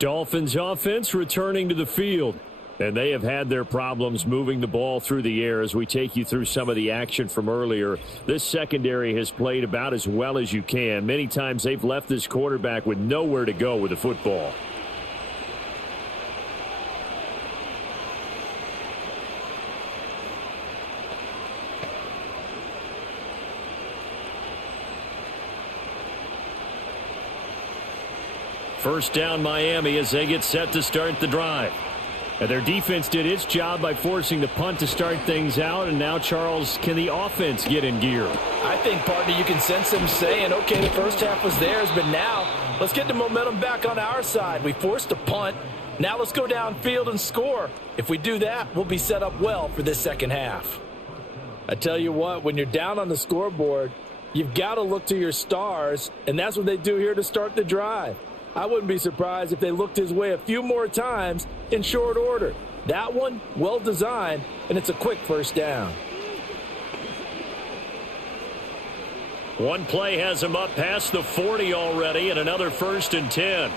Dolphins offense returning to the field. And they have had their problems moving the ball through the air as we take you through some of the action from earlier. This secondary has played about as well as you can. Many times they've left this quarterback with nowhere to go with the football. First down Miami as they get set to start the drive. And their defense did its job by forcing the punt to start things out. And now, Charles, can the offense get in gear? I think, partner, you can sense them saying, okay, the first half was theirs, but now let's get the momentum back on our side. We forced a punt. Now let's go downfield and score. If we do that, we'll be set up well for this second half. I tell you what, when you're down on the scoreboard, you've got to look to your stars, and that's what they do here to start the drive. I wouldn't be surprised if they looked his way a few more times in short order. That one, well designed, and it's a quick first down. One play has him up past the 40 already, and another 1st and 10.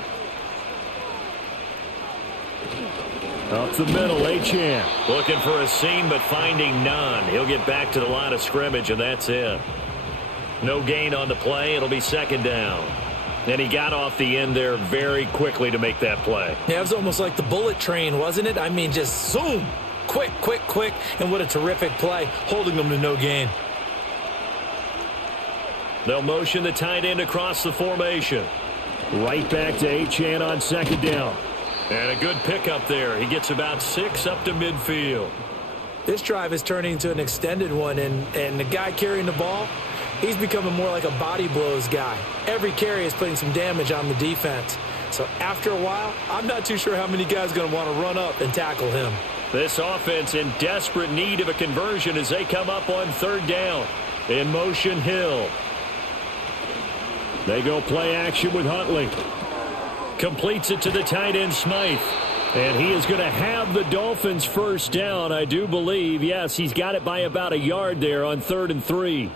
Up the middle, Achane. Looking for a seam, but finding none. He'll get back to the line of scrimmage, and that's it. No gain on the play. It'll be second down. And he got off the end there very quickly to make that play. Yeah, it was almost like the bullet train, wasn't it? I mean, just zoom. Quick, quick, quick. And what a terrific play, holding them to no gain. They'll motion the tight end across the formation. Right back to Achane on second down. And a good pickup there. He gets about 6 up to midfield. This drive is turning into an extended one, and the guy carrying the ball, he's becoming more like a body blows guy. Every carry is putting some damage on the defense. So after a while, I'm not too sure how many guys are going to want to run up and tackle him. This offense in desperate need of a conversion as they come up on third down. In motion, Hill. They go play action with Huntley. Completes it to the tight end, Smythe. And he is going to have the Dolphins first down, I do believe. Yes, he's got it by about a yard there on 3rd and 3.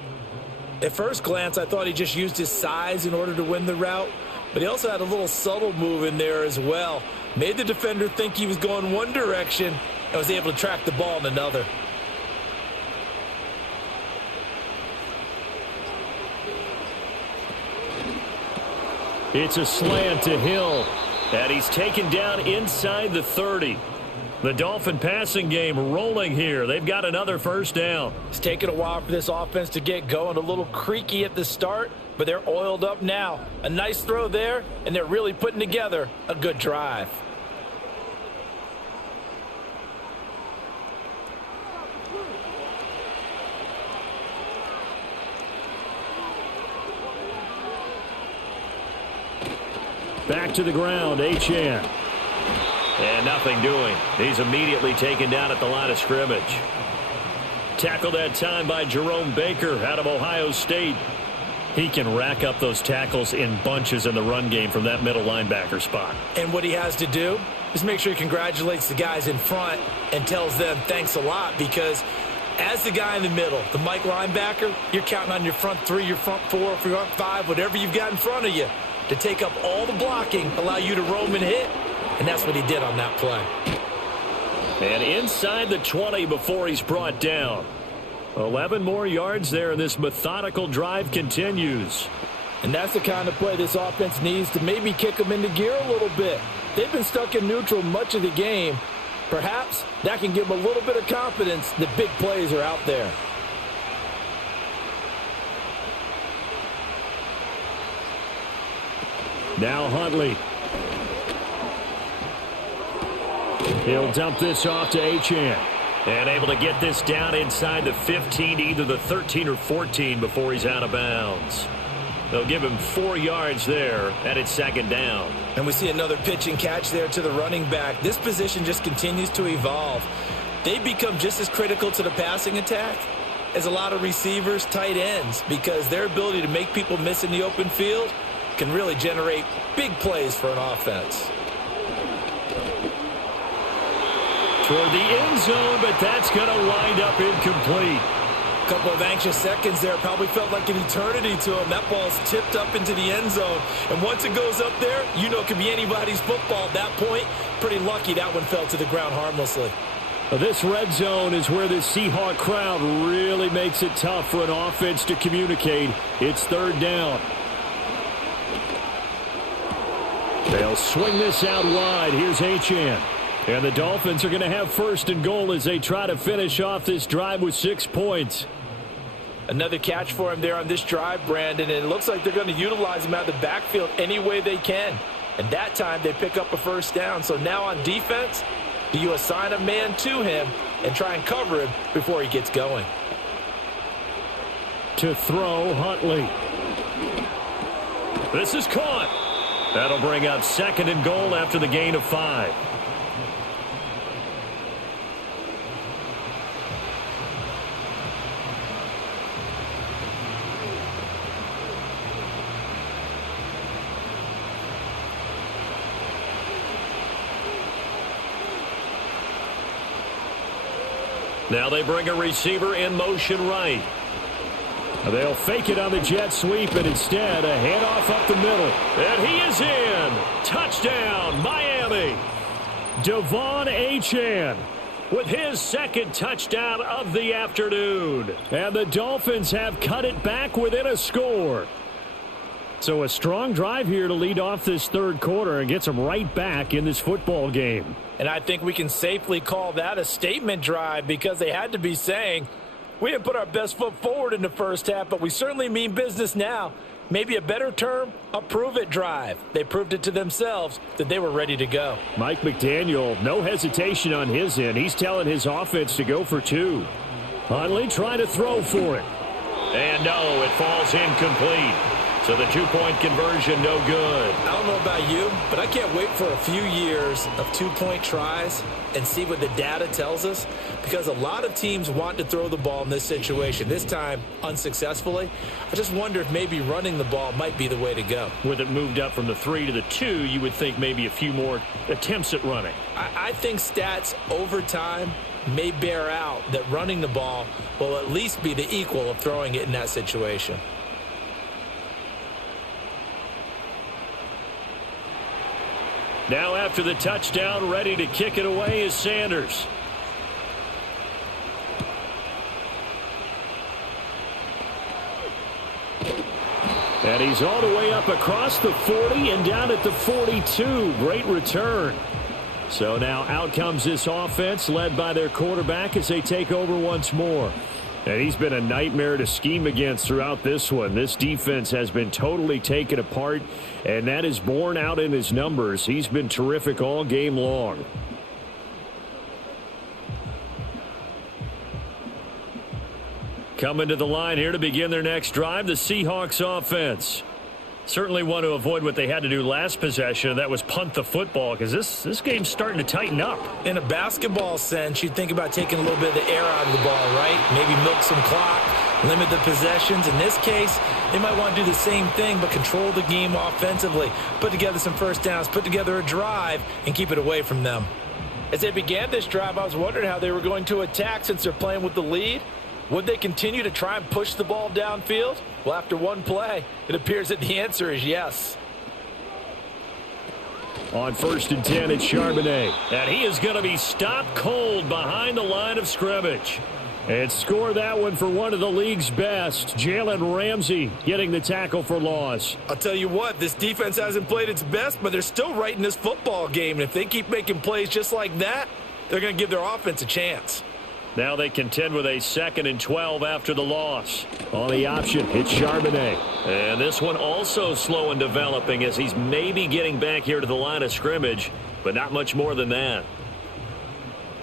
At first glance, I thought he just used his size in order to win the route, but he also had a little subtle move in there as well. Made the defender think he was going one direction and was able to track the ball in another. It's a slant to Hill. And he's taken down inside the 30. The Dolphin passing game rolling here. They've got another first down. It's taken a while for this offense to get going. A little creaky at the start, but they're oiled up now. A nice throw there, and they're really putting together a good drive. Back to the ground, Achane. And nothing doing. He's immediately taken down at the line of scrimmage. Tackled that time by Jerome Baker out of Ohio State. He can rack up those tackles in bunches in the run game from that middle linebacker spot. And what he has to do is make sure he congratulates the guys in front and tells them thanks a lot, because as the guy in the middle, the Mike linebacker, you're counting on your front 3, your front 4, your front 5, whatever you've got in front of you to take up all the blocking, allow you to roam and hit, and that's what he did on that play. And inside the 20 before he's brought down. 11 more yards there, and this methodical drive continues. And that's the kind of play this offense needs to maybe kick them into gear a little bit. They've been stuck in neutral much of the game. Perhaps that can give them a little bit of confidence that big plays are out there. Now Huntley. He'll dump this off to Achane. And able to get this down inside the 15, either the 13 or 14 before he's out of bounds. They'll give him 4 yards there, and it's second down. And we see another pitch and catch there to the running back. This position just continues to evolve. They become just as critical to the passing attack as a lot of receivers, tight ends, because their ability to make people miss in the open field can really generate big plays for an offense. Toward the end zone, but that's going to wind up incomplete. A couple of anxious seconds there. Probably felt like an eternity to him. That ball's tipped up into the end zone. And once it goes up there, you know it can be anybody's football at that point. Pretty lucky that one fell to the ground harmlessly. This red zone is where the Seahawk crowd really makes it tough for an offense to communicate. It's third down. They'll swing this out wide. Here's Achane. And the Dolphins are going to have first and goal as they try to finish off this drive with 6 points. Another catch for him there on this drive, Brandon, and it looks like they're going to utilize him out of the backfield any way they can. And that time they pick up a first down. So now on defense, do you assign a man to him and try and cover him before he gets going? To throw, Huntley. This is caught. That'll bring up second and goal after the gain of 5. Now they bring a receiver in motion right. They'll fake it on the jet sweep, and instead a handoff up the middle. And he is in. Touchdown, Miami. Devon Achane with his second touchdown of the afternoon. And the Dolphins have cut it back within a score. So a strong drive here to lead off this third quarter and gets them right back in this football game. And I think we can safely call that a statement drive because they had to be saying, we didn't put our best foot forward in the first half, but we certainly mean business now. Maybe a better term, a prove-it drive. They proved it to themselves that they were ready to go. Mike McDaniel, no hesitation on his end. He's telling his offense to go for two. Huntley trying to throw for it. And no, it falls incomplete. So the two-point conversion, no good. I don't know about you, but I can't wait for a few years of two-point tries and see what the data tells us, because a lot of teams want to throw the ball in this situation, this time unsuccessfully. I just wonder if maybe running the ball might be the way to go. With it moved up from the 3 to the 2, you would think maybe a few more attempts at running. I think stats over time may bear out that running the ball will at least be the equal of throwing it in that situation. Now after the touchdown, ready to kick it away is Sanders. And he's all the way up across the 40 and down at the 42. Great return. So now out comes this offense led by their quarterback as they take over once more. And he's been a nightmare to scheme against throughout this one. This defense has been totally taken apart, and that is borne out in his numbers. He's been terrific all game long. Coming to the line here to begin their next drive, the Seahawks offense. Certainly want to avoid what they had to do last possession, and that was punt the football, because this game's starting to tighten up. In a basketball sense, you'd think about taking a little bit of the air out of the ball, right? Maybe milk some clock, limit the possessions. In this case, they might want to do the same thing, but control the game offensively. Put together some first downs, put together a drive, and keep it away from them. As they began this drive, I was wondering how they were going to attack since they're playing with the lead. Would they continue to try and push the ball downfield? Well, after one play, it appears that the answer is yes. On 1st and 10, it's Charbonnet. And he is going to be stopped cold behind the line of scrimmage. And score that one for one of the league's best. Jalen Ramsey getting the tackle for loss. I'll tell you what, this defense hasn't played its best, but they're still right in this football game. And if they keep making plays just like that, they're going to give their offense a chance. Now they contend with a 2nd and 12 after the loss. On the option, it's Charbonnet. And this one also slow in developing as he's maybe getting back here to the line of scrimmage, but not much more than that.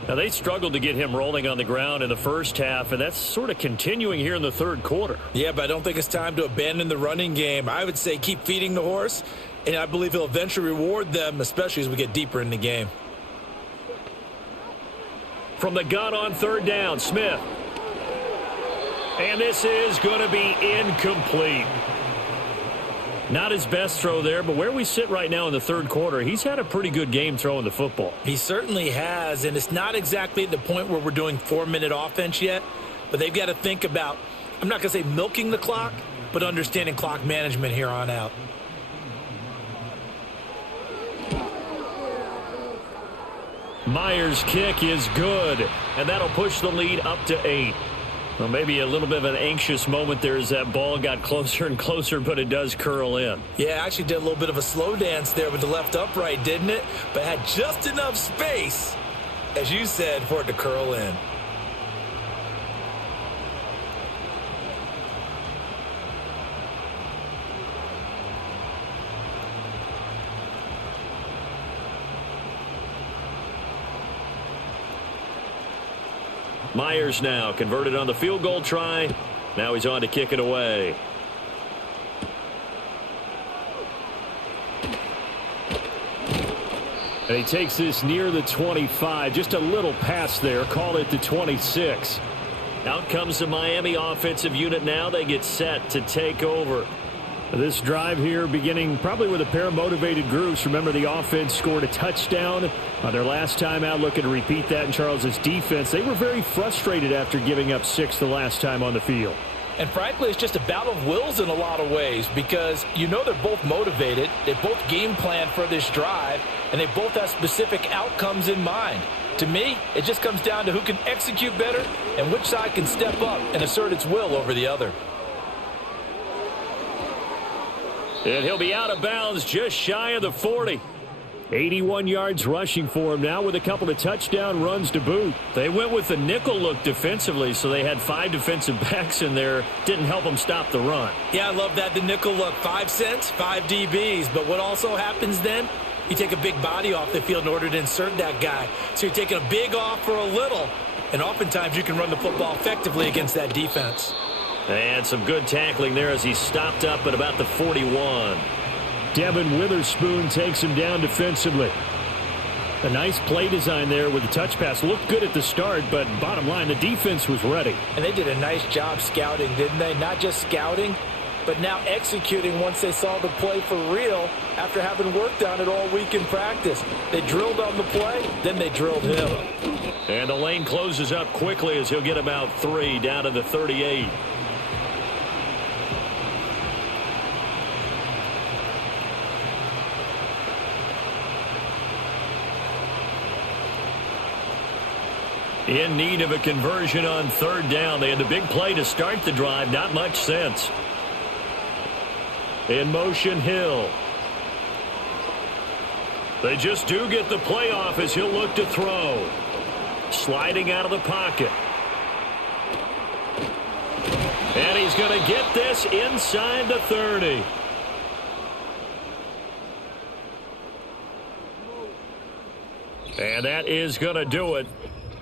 Now they struggled to get him rolling on the ground in the first half, and that's sort of continuing here in the third quarter. Yeah, but I don't think it's time to abandon the running game. I would say keep feeding the horse, and I believe he'll eventually reward them, especially as we get deeper in the game. From the gun on 3rd down, Smith. And this is going to be incomplete. Not his best throw there, but where we sit right now in the third quarter, he's had a pretty good game throwing the football. He certainly has, and it's not exactly at the point where we're doing 4-minute offense yet, but they've got to think about, I'm not going to say milking the clock, but understanding clock management here on out. Myers' kick is good, and that'll push the lead up to 8. Well, maybe a little bit of an anxious moment there as that ball got closer and closer, but it does curl in. Yeah, actually did a little bit of a slow dance there with the left upright, didn't it? But had just enough space, as you said, for it to curl in. Myers now converted on the field goal try. Now he's on to kick it away. And he takes this near the 25. Just a little pass there. Call it the 26. Out comes the Miami offensive unit now. They get set to take over. This drive here beginning probably with a pair of motivated groups. Remember, the offense scored a touchdown on their last time out, looking to repeat that in Charles's defense. They were very frustrated after giving up 6 the last time on the field. And frankly, it's just a battle of wills in a lot of ways because you know they're both motivated, they both game plan for this drive, and they both have specific outcomes in mind. To me, it just comes down to who can execute better and which side can step up and assert its will over the other. And he'll be out of bounds just shy of the 40. 81 yards rushing for him now with a couple of touchdown runs to boot. They went with the nickel look defensively, so they had 5 defensive backs in there. Didn't help them stop the run. Yeah, I love that, the nickel look. 5 cents, 5 DBs. But what also happens then? You take a big body off the field in order to insert that guy. So you're taking a big off for a little. And oftentimes you can run the football effectively against that defense. And some good tackling there as he stopped up at about the 41. Devin Witherspoon takes him down defensively. A nice play design there with the touch pass. Looked good at the start, but bottom line, the defense was ready. And they did a nice job scouting, didn't they? Not just scouting, but now executing once they saw the play for real after having worked on it all week in practice. They drilled on the play, then they drilled him. And the lane closes up quickly as he'll get about 3 down to the 38. In need of a conversion on 3rd down. They had the big play to start the drive. Not much sense. In motion, Hill. They just do get the play off as he'll look to throw. Sliding out of the pocket. And he's going to get this inside the 30. And that is going to do it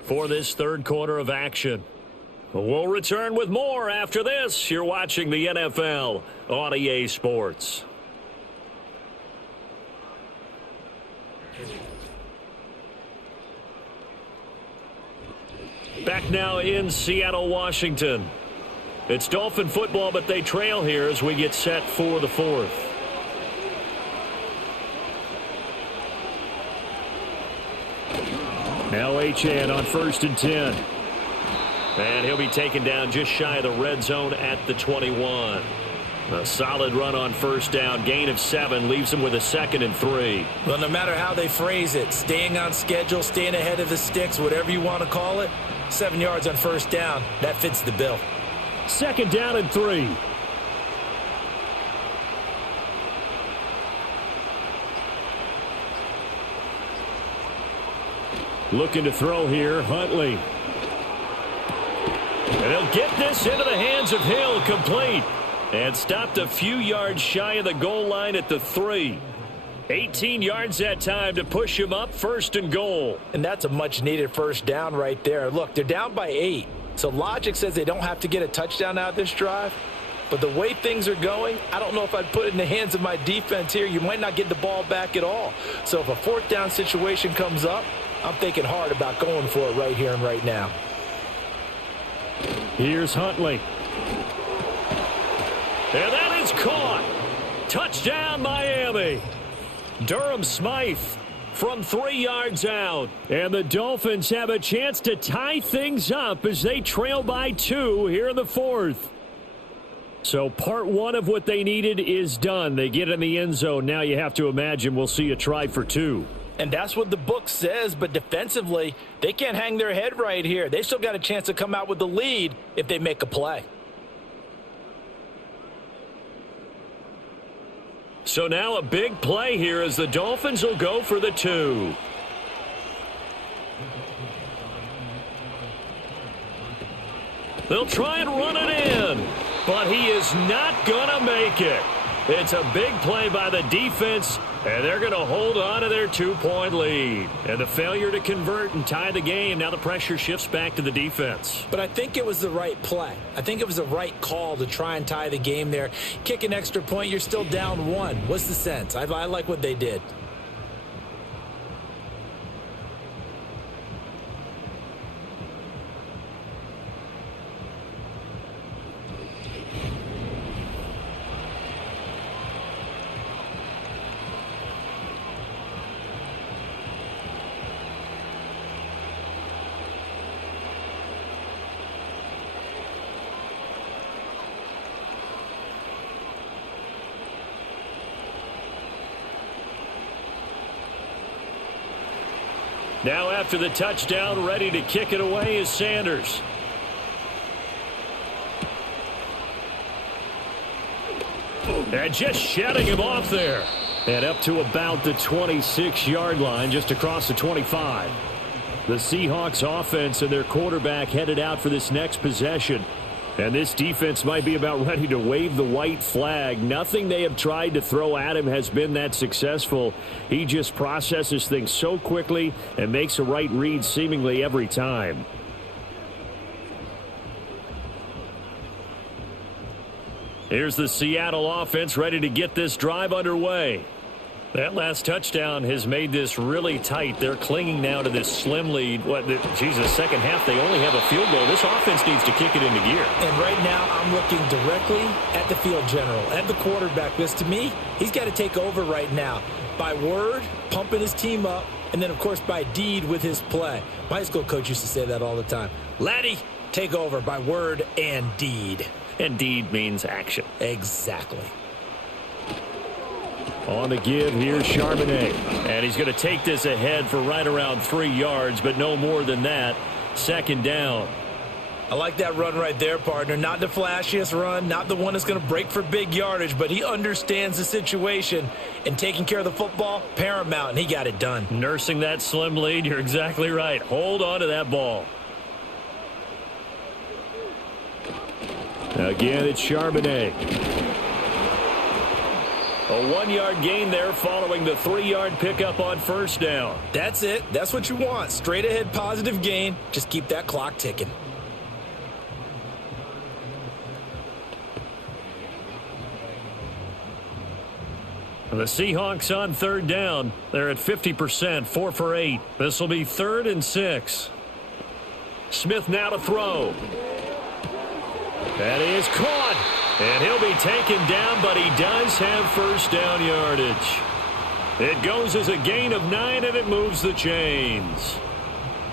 for this 3rd quarter of action. We'll return with more after this. You're watching the NFL on EA Sports. Back now in Seattle, Washington. It's Dolphin football, but they trail here as we get set for the 4th. Now Achane on 1st and 10. And he'll be taken down just shy of the red zone at the 21. A solid run on 1st down. Gain of 7 leaves him with a 2nd and 3. Well, no matter how they phrase it, staying on schedule, staying ahead of the sticks, whatever you want to call it, 7 yards on 1st down, that fits the bill. 2nd down and 3. Looking to throw here, Huntley. And he'll get this into the hands of Hill, complete. And stopped a few yards shy of the goal line at the 3. 18 yards that time to push him up 1st and goal. And that's a much-needed 1st down right there. Look, they're down by 8. So logic says they don't have to get a touchdown out of this drive. But the way things are going, I don't know if I'd put it in the hands of my defense here. You might not get the ball back at all. So if a 4th down situation comes up, I'm thinking hard about going for it right here and right now. Here's Huntley. And that is caught. Touchdown, Miami. Durham Smythe from 3 yards out. And the Dolphins have a chance to tie things up as they trail by 2 here in the 4th. So part 1 of what they needed is done. They get in the end zone. Now you have to imagine we'll see a try for 2. And that's what the book says, but defensively, they can't hang their head right here. They still got a chance to come out with the lead if they make a play. So now a big play here as the Dolphins will go for the 2. They'll try and run it in, but he is not going to make it. It's a big play by the defense, and they're going to hold on to their 2-point lead. And the failure to convert and tie the game, now the pressure shifts back to the defense. But I think it was the right play. I think it was the right call to try and tie the game there. Kick an extra point, you're still down 1. What's the sense? I like what they did. Now after the touchdown, ready to kick it away is Sanders. And just shedding him off there. And up to about the 26-yard line, just across the 25. The Seahawks offense and their quarterback headed out for this next possession. And this defense might be about ready to wave the white flag. Nothing they have tried to throw at him has been that successful. He just processes things so quickly and makes a right read seemingly every time. Here's the Seattle offense ready to get this drive underway. That last touchdown has made this really tight. They're clinging now to this slim lead. Second half, they only have a field goal. This offense needs to kick it into gear. And right now, I'm looking directly at the field general, at the quarterback, because to me, he's got to take over right now. By word, pumping his team up, and then, of course, by deed with his play. My high school coach used to say that all the time. Laddie, take over by word and deed. And deed means action. Exactly. On the give, here's Charbonnet. And he's going to take this ahead for right around 3 yards, but no more than that. Second down. I like that run right there, partner. Not the flashiest run, not the one that's going to break for big yardage, but he understands the situation, and taking care of the football, paramount, and he got it done. Nursing that slim lead, you're exactly right. Hold on to that ball. Again, it's Charbonnet. A 1-yard gain there following the 3-yard pickup on first down. That's it. That's what you want. Straight ahead positive gain. Just keep that clock ticking. The Seahawks on third down. They're at 50%, 4 for 8. This will be 3rd and 6. Smith now to throw. That is caught. And he'll be taken down, but he does have first down yardage. It goes as a gain of 9, and it moves the chains.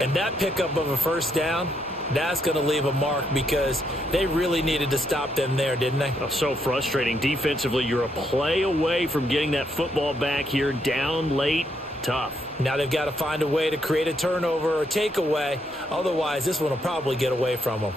And that pickup of a first down, that's going to leave a mark because they really needed to stop them there, didn't they? Oh, so frustrating. Defensively, you're a play away from getting that football back here, down late. Tough. Now they've got to find a way to create a turnover or takeaway. Otherwise, this one will probably get away from them.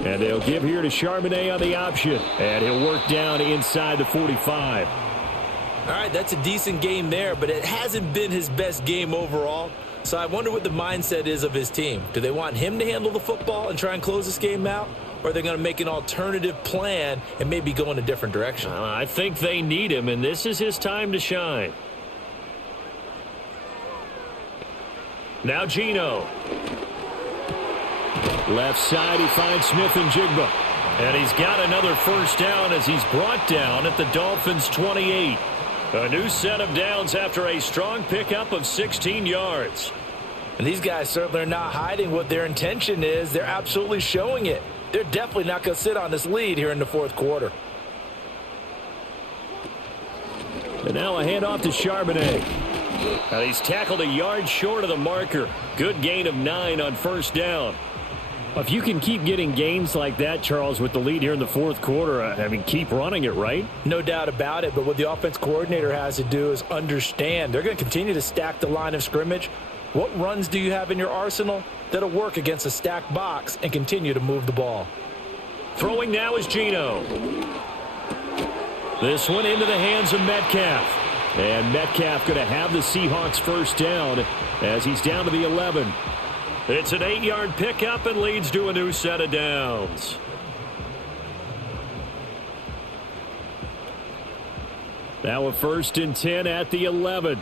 And they'll give here to Charbonnet on the option. And he'll work down inside the 45. All right, that's a decent game there, but it hasn't been his best game overall. So I wonder what the mindset is of his team. Do they want him to handle the football and try and close this game out? Or are they going to make an alternative plan and maybe go in a different direction? I think they need him, and this is his time to shine. Now Geno. Left side, he finds Smith and Jigba. And he's got another first down as he's brought down at the Dolphins' 28. A new set of downs after a strong pickup of 16 yards. And these guys certainly are not hiding what their intention is. They're absolutely showing it. They're definitely not going to sit on this lead here in the fourth quarter. And now a handoff to Charbonnet. Now he's tackled a yard short of the marker. Good gain of 9 on first down. If you can keep getting gains like that, Charles, with the lead here in the fourth quarter, keep running it, right? No doubt about it, but what the offense coordinator has to do is understand. They're going to continue to stack the line of scrimmage. What runs do you have in your arsenal that'll work against a stacked box and continue to move the ball? Throwing now is Geno. This one into the hands of Metcalf. And Metcalf going to have the Seahawks first down as he's down to the 11. It's an 8-yard pickup and leads to a new set of downs. Now a 1st and 10 at the 11.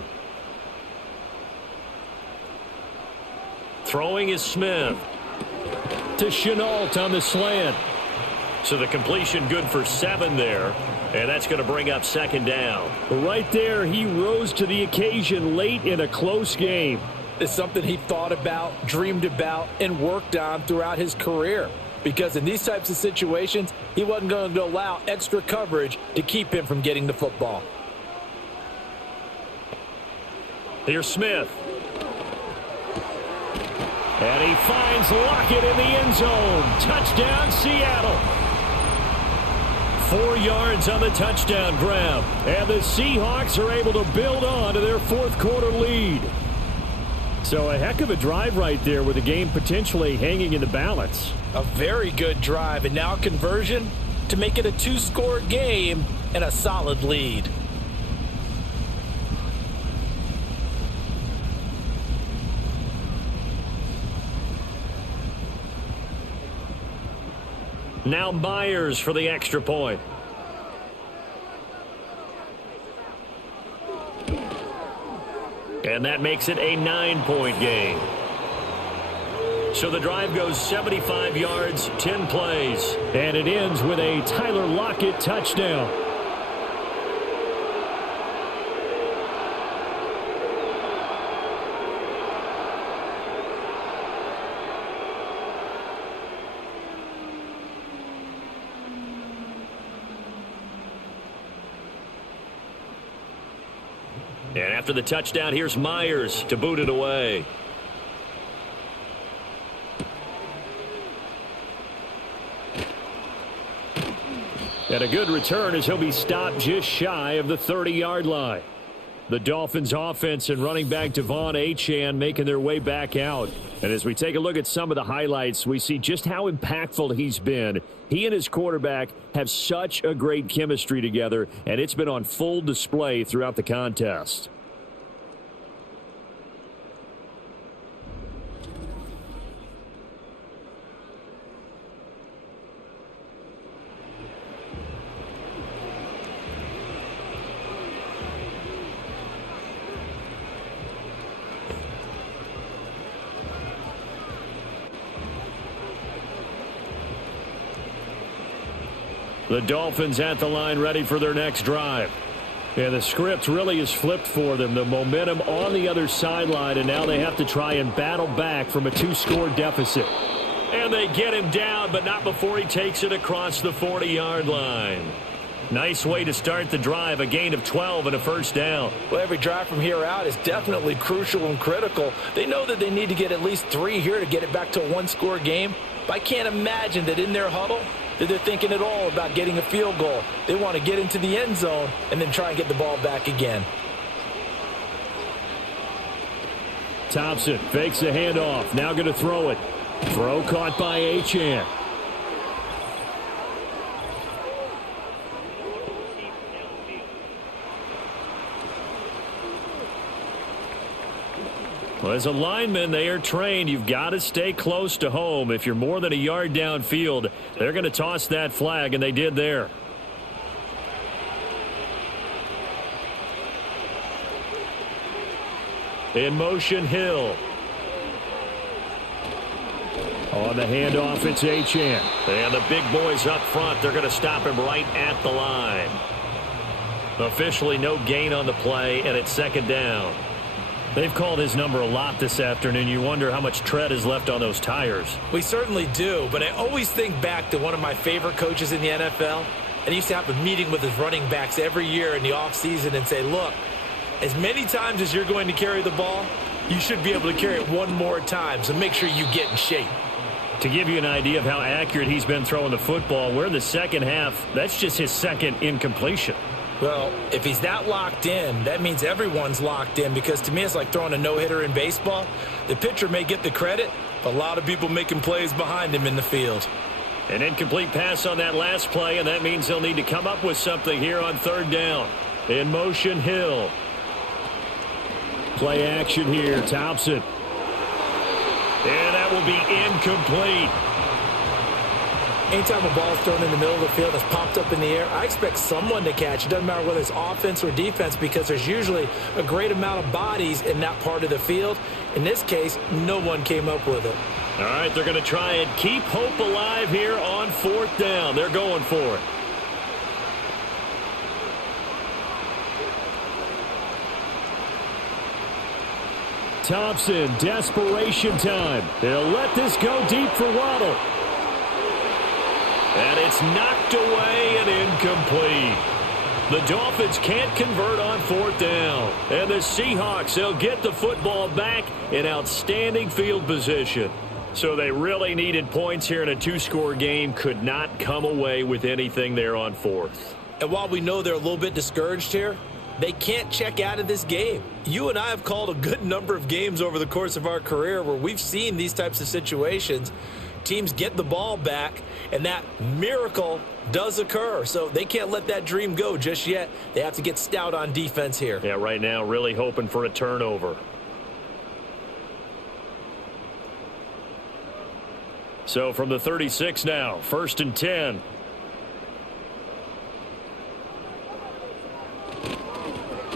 Throwing is Smith. To Chenault on the slant. So the completion good for 7 there. And that's going to bring up second down. Right there, he rose to the occasion late in a close game. It's something he thought about, dreamed about, and worked on throughout his career. Because in these types of situations, he wasn't going to allow extra coverage to keep him from getting the football. Here's Smith. And he finds Lockett in the end zone. Touchdown, Seattle. 4 yards on the touchdown grab. And the Seahawks are able to build on to their fourth quarter lead. So a heck of a drive right there with the game potentially hanging in the balance. A very good drive, and now conversion to make it a two-score game and a solid lead. Now Myers for the extra point. And that makes it a 9-point game. So the drive goes 75 yards, 10 plays. And it ends with a Tyler Lockett touchdown. And after the touchdown, here's Myers to boot it away. And a good return as he'll be stopped just shy of the 30-yard line. The Dolphins offense and running back Devon Achane making their way back out. And as we take a look at some of the highlights, we see just how impactful he's been. He and his quarterback have such a great chemistry together, and it's been on full display throughout the contest. The Dolphins at the line ready for their next drive. And the script really is flipped for them. The momentum on the other sideline, and now they have to try and battle back from a two-score deficit. And they get him down, but not before he takes it across the 40-yard line. Nice way to start the drive, a gain of 12 and a first down. Well, every drive from here out is definitely crucial and critical. They know that they need to get at least 3 here to get it back to a one-score game. But I can't imagine that in their huddle that they're thinking at all about getting a field goal. They want to get into the end zone and then try and get the ball back again. Thompson fakes the handoff. Now going to throw it. Throw caught by Achane. Well, as a lineman, they are trained. You've got to stay close to home. If you're more than a yard downfield, they're going to toss that flag, and they did there. In motion, Hill. On the handoff, it's Achane. And the big boys up front, they're going to stop him right at the line. Officially no gain on the play, and it's second down. They've called his number a lot this afternoon. You wonder how much tread is left on those tires. We certainly do, but I always think back to one of my favorite coaches in the NFL, and he used to have a meeting with his running backs every year in the offseason and say, look, as many times as you're going to carry the ball, you should be able to carry it one more time, so make sure you get in shape. To give you an idea of how accurate he's been throwing the football, we're in the second half. That's just his second incompletion. Well, if he's that locked in, that means everyone's locked in, because to me it's like throwing a no-hitter in baseball. The pitcher may get the credit, but a lot of people making plays behind him in the field. An incomplete pass on that last play, and that means they'll need to come up with something here on third down. In motion, Hill. Play action here, Thompson. And that will be incomplete. Anytime a ball is thrown in the middle of the field that's popped up in the air, I expect someone to catch. It doesn't matter whether it's offense or defense, because there's usually a great amount of bodies in that part of the field. In this case, no one came up with it. All right, they're going to try and keep hope alive here on fourth down. They're going for it. Thompson, desperation time. They'll let this go deep for Waddle. And it's knocked away and incomplete. The Dolphins can't convert on fourth down. And the Seahawks, they'll get the football back in outstanding field position. So they really needed points here in a two-score game. Could not come away with anything there on fourth. And while we know they're a little bit discouraged here, They can't check out of this game. You and I have called a good number of games over the course of our career where we've seen these types of situations. Teams get the ball back, and that miracle does occur. So they can't let that dream go just yet. They have to get stout on defense here. Yeah, right now really hoping for a turnover. So from the 36 now, 1st and 10.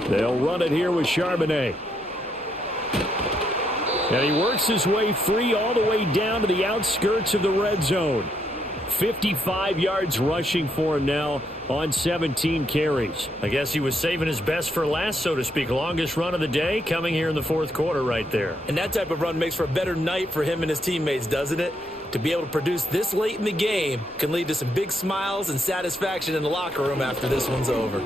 They'll run it here with Charbonnet. And he works his way free all the way down to the outskirts of the red zone. 55 yards rushing for him now on 17 carries. I guess he was saving his best for last, so to speak. Longest run of the day coming here in the fourth quarter right there. And that type of run makes for a better night for him and his teammates, doesn't it? To be able to produce this late in the game can lead to some big smiles and satisfaction in the locker room after this one's over.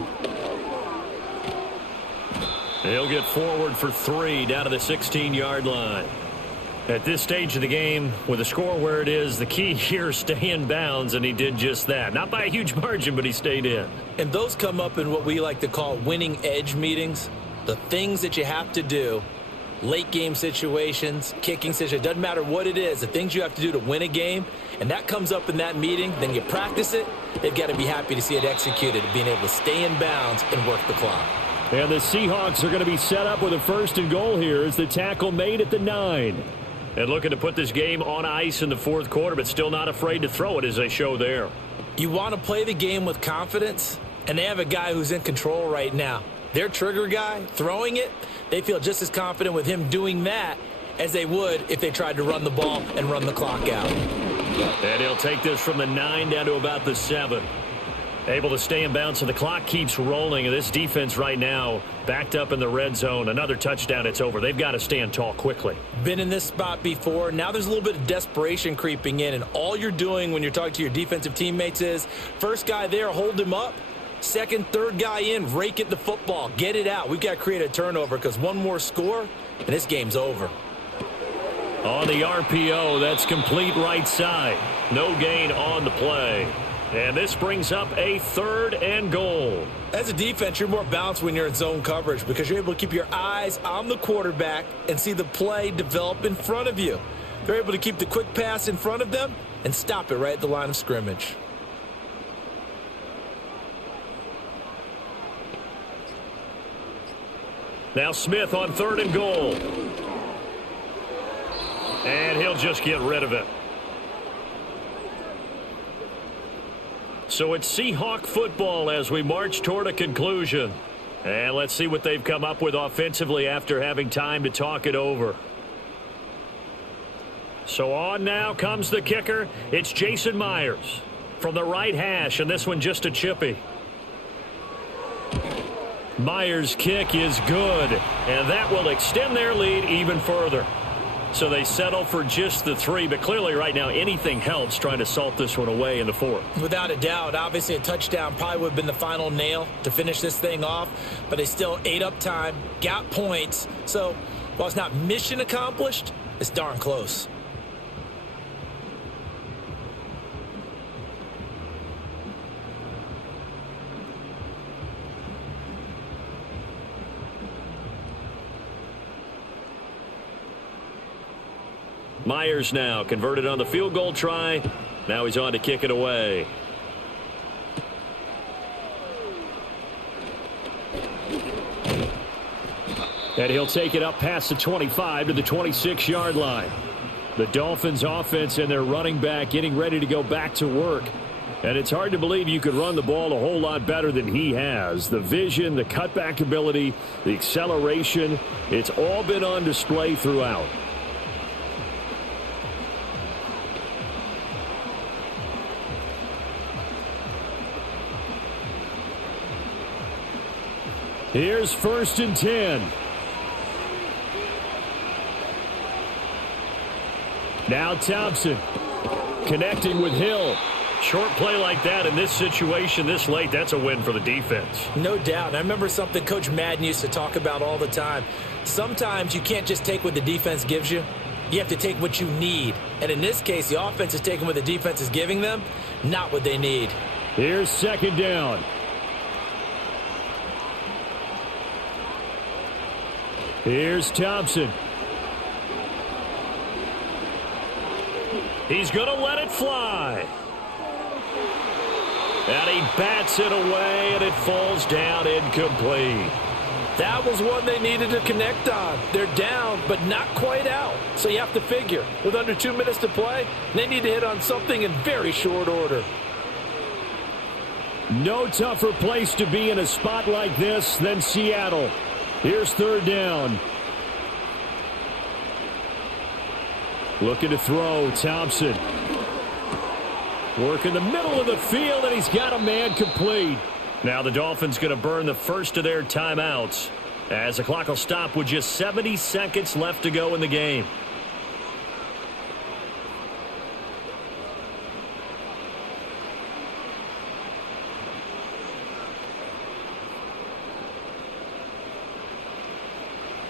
He'll get forward for 3 down to the 16-yard line. At this stage of the game, with the score where it is, the key here is stay in bounds, and he did just that. Not by a huge margin, but he stayed in. And those come up in what we like to call winning edge meetings. The things that you have to do, late game situations, kicking situations, doesn't matter what it is, the things you have to do to win a game, and that comes up in that meeting, then you practice it, they've got to be happy to see it executed, being able to stay in bounds and work the clock. And the Seahawks are going to be set up with a 1st and goal here as the tackle made at the 9. And looking to put this game on ice in the fourth quarter, but still not afraid to throw it as they show there. You want to play the game with confidence, and they have a guy who's in control right now. Their trigger guy, throwing it, they feel just as confident with him doing that as they would if they tried to run the ball and run the clock out. And he'll take this from the 9 down to about the 7. Able to stay in bounds, so the clock keeps rolling. And this defense right now backed up in the red zone. Another touchdown, it's over. They've got to stand tall quickly. Been in this spot before. Now there's a little bit of desperation creeping in, and all you're doing when you're talking to your defensive teammates is first guy there, hold him up. Second, third guy in, rake at the football. Get it out. We've got to create a turnover because one more score, and this game's over. On the RPO, that's complete right side. No gain on the play. And this brings up a 3rd and goal. As a defense, you're more balanced when you're in zone coverage because you're able to keep your eyes on the quarterback and see the play develop in front of you. They're able to keep the quick pass in front of them and stop it right at the line of scrimmage. Now Smith on 3rd and goal. And he'll just get rid of it. So it's Seahawk football as we march toward a conclusion. And let's see what they've come up with offensively after having time to talk it over. So on now comes the kicker. It's Jason Myers from the right hash, and this one just a chippy. Myers' kick is good, and that will extend their lead even further. So they settle for just the 3, but clearly right now anything helps trying to salt this one away in the 4th. Without a doubt, obviously a touchdown probably would have been the final nail to finish this thing off, but they still ate up time, got points. So while it's not mission accomplished, it's darn close. Myers now converted on the field goal try. Now he's on to kick it away. And he'll take it up past the 25 to the 26-yard line. The Dolphins offense and their running back getting ready to go back to work. And it's hard to believe you could run the ball a whole lot better than he has. The vision, the cutback ability, the acceleration, it's all been on display throughout. Here's 1st and 10. Now Thompson connecting with Hill. Short play like that in this situation this late, that's a win for the defense. No doubt. I remember something Coach Madden used to talk about all the time. Sometimes you can't just take what the defense gives you. You have to take what you need. And in this case, the offense is taking what the defense is giving them, not what they need. Here's 2nd down. Here's Thompson. He's going to let it fly. And he bats it away, and it falls down incomplete. That was one they needed to connect on. They're down, but not quite out. So you have to figure, with under 2 minutes to play, they need to hit on something in very short order. No tougher place to be in a spot like this than Seattle. Here's third down. Looking to throw, Thompson. Work in the middle of the field, and he's got a man complete. Now the Dolphins going to burn the first of their timeouts as the clock will stop with just 70 seconds left to go in the game.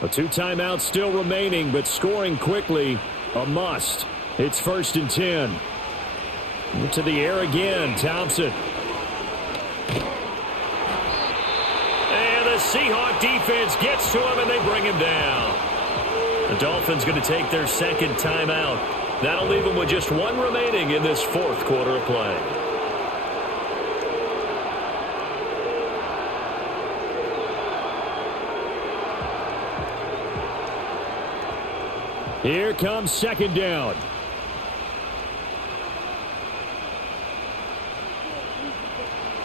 The 2 timeouts still remaining, but scoring quickly, a must. It's 1st and 10. Into the air again, Thompson. And the Seahawks defense gets to him, and they bring him down. The Dolphins going to take their second timeout. That'll leave them with just 1 remaining in this 4th quarter of play. Here comes 2nd down.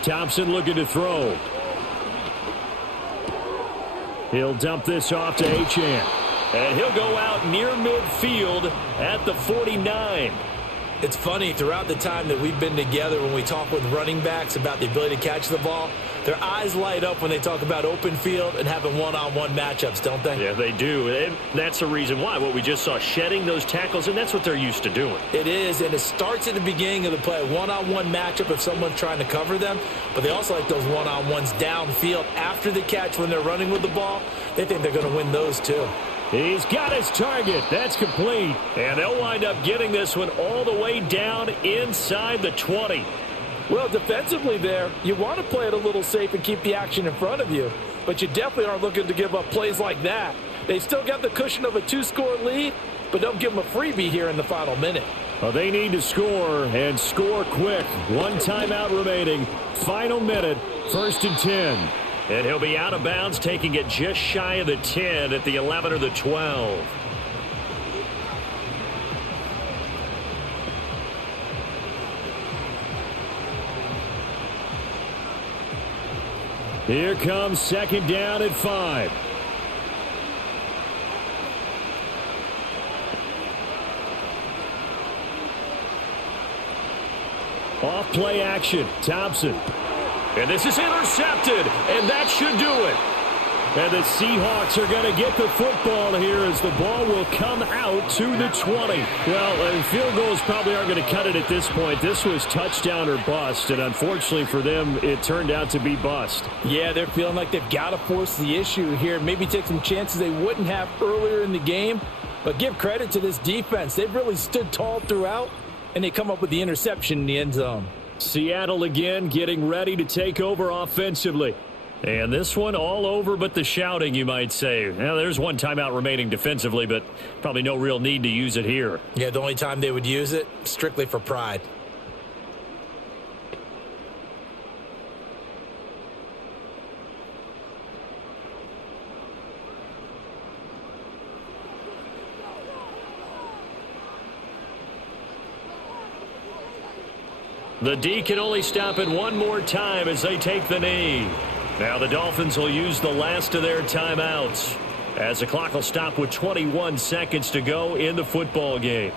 Thompson looking to throw. He'll dump this off to Achane. And he'll go out near midfield at the 49. It's funny, throughout the time that we've been together, when we talk with running backs about the ability to catch the ball, their eyes light up when they talk about open field and having one-on-one matchups, don't they? Yeah, they do. And that's the reason why. What we just saw, shedding those tackles, and that's what they're used to doing. It is, and it starts at the beginning of the play, a one-on-one matchup if someone's trying to cover them, but they also like those one-on-ones downfield after the catch when they're running with the ball. They think they're going to win those too. He's got his target. That's complete. And they'll wind up getting this one all the way down inside the 20. Well, defensively there, you want to play it a little safe and keep the action in front of you, but you definitely aren't looking to give up plays like that. They still got the cushion of a 2-score lead, but don't give them a freebie here in the final minute. Well, they need to score, and score quick. 1 timeout remaining. Final minute, 1st and 10. And he'll be out of bounds, taking it just shy of the 10 at the 11 or the 12. Here comes 2nd down at 5. Off play action, Thompson. And this is intercepted, and that should do it. And the Seahawks are going to get the football here as the ball will come out to the 20. Well, field goals probably aren't going to cut it at this point. This was touchdown or bust, and unfortunately for them, it turned out to be bust. Yeah, they're feeling like they've got to force the issue here, maybe take some chances they wouldn't have earlier in the game. But give credit to this defense. They've really stood tall throughout, and they come up with the interception in the end zone. Seattle again getting ready to take over offensively. And this one all over but the shouting, you might say. Now, there's 1 timeout remaining defensively, but probably no real need to use it here. Yeah, the only time they would use it, strictly for pride. The D can only stop it 1 more time as they take the knee. Now the Dolphins will use the last of their timeouts as the clock will stop with 21 seconds to go in the football game.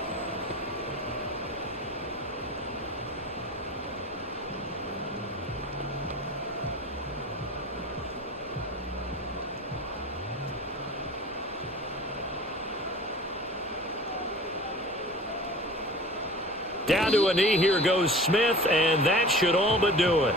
Down to a knee, here goes Smith, and that should all but do it.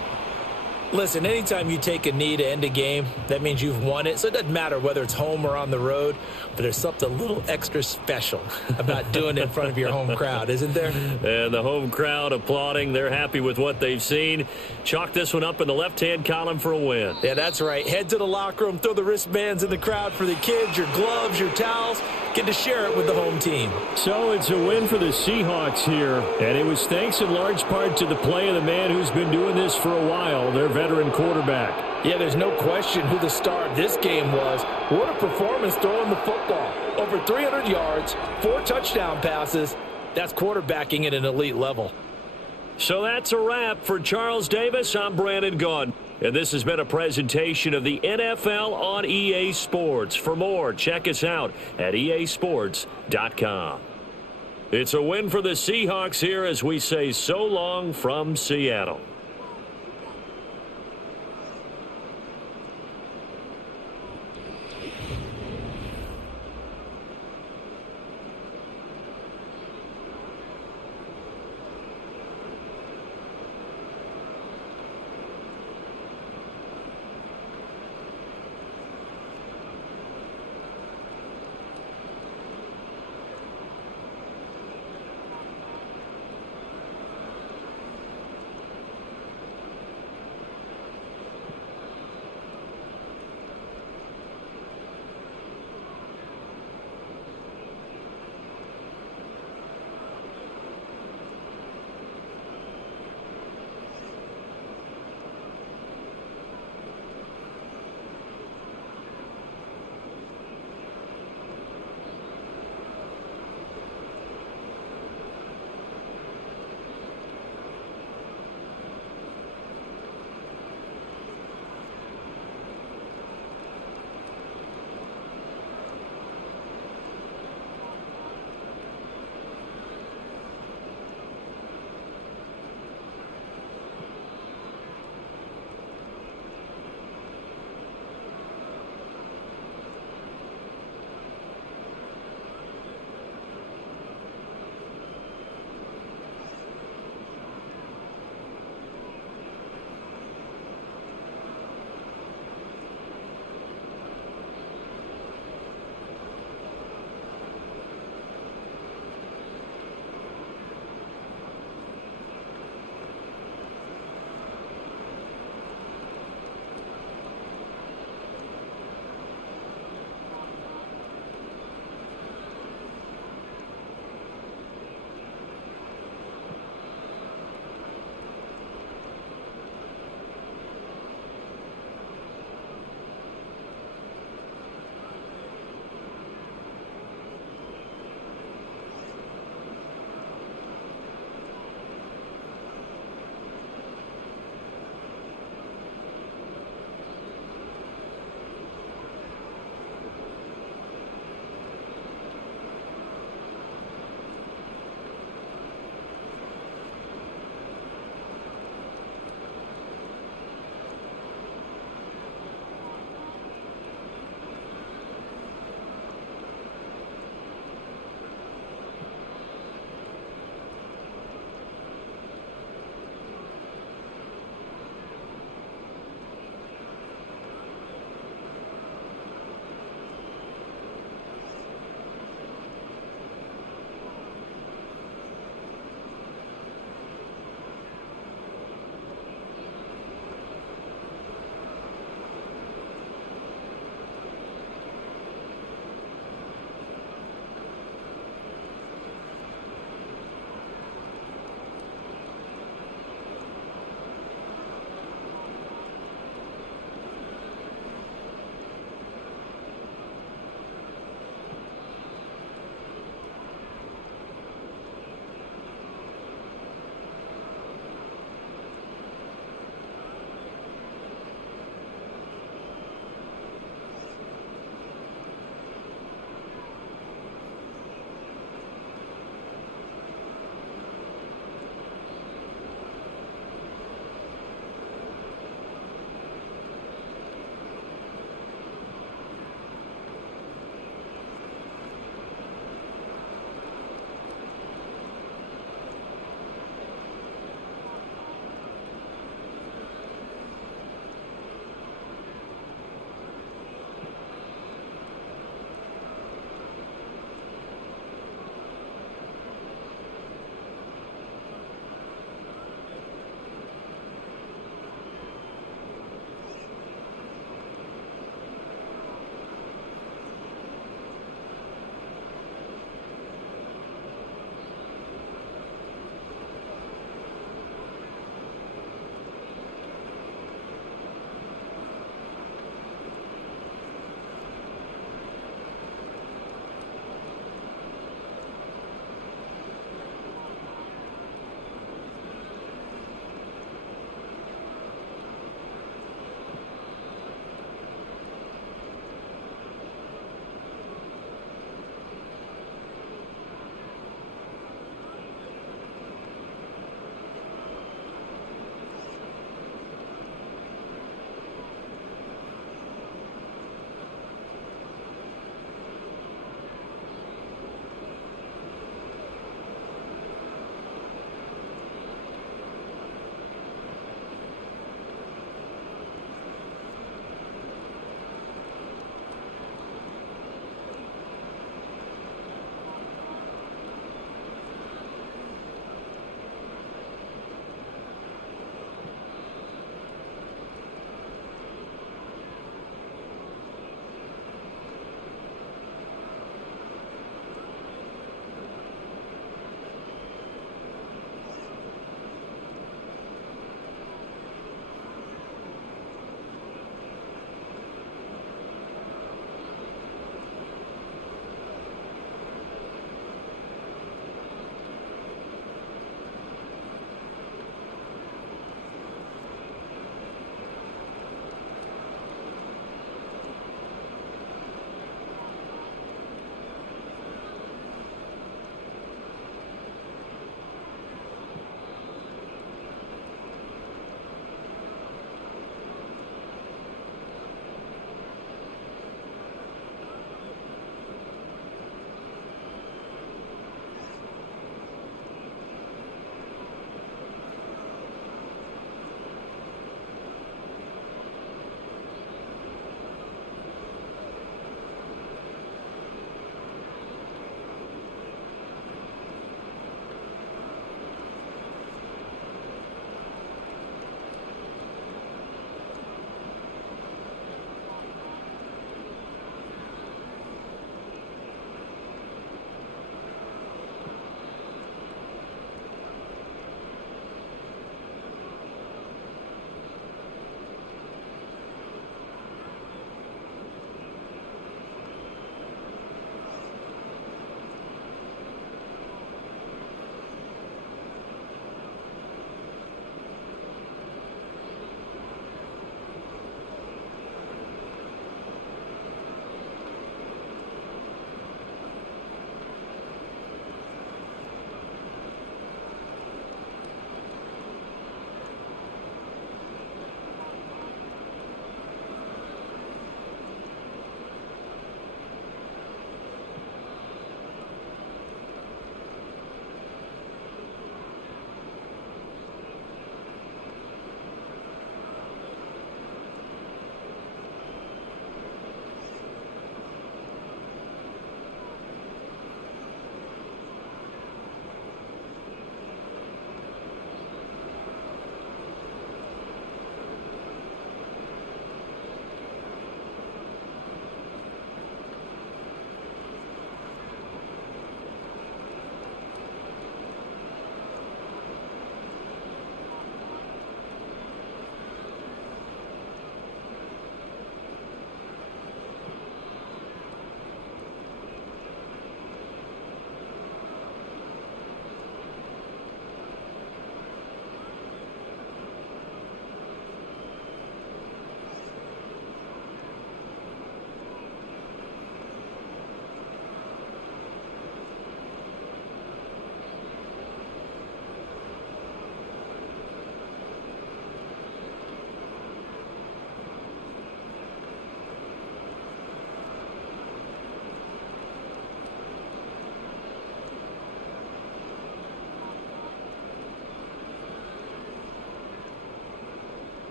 Listen, anytime you take a knee to end a game, that means you've won it. So it doesn't matter whether it's home or on the road, but there's something a little extra special about doing it in front of your home crowd, isn't there? And the home crowd applauding. They're happy with what they've seen. Chalk this one up in the left-hand column for a win. Yeah, that's right. Head to the locker room, throw the wristbands in the crowd for the kids, your gloves, your towels. Get to share it with the home team. So it's a win for the Seahawks here, and it was thanks in large part to the play of the man who's been doing this for a while, their veteran quarterback. Yeah, there's no question who the star of this game was. What a performance throwing the football. Over 300 yards, 4 touchdown passes. That's quarterbacking at an elite level. So that's a wrap for Charles Davis. I'm Brandon Gaudin. And this has been a presentation of the NFL on EA Sports. For more, check us out at easports.com. It's a win for the Seahawks here as we say so long from Seattle.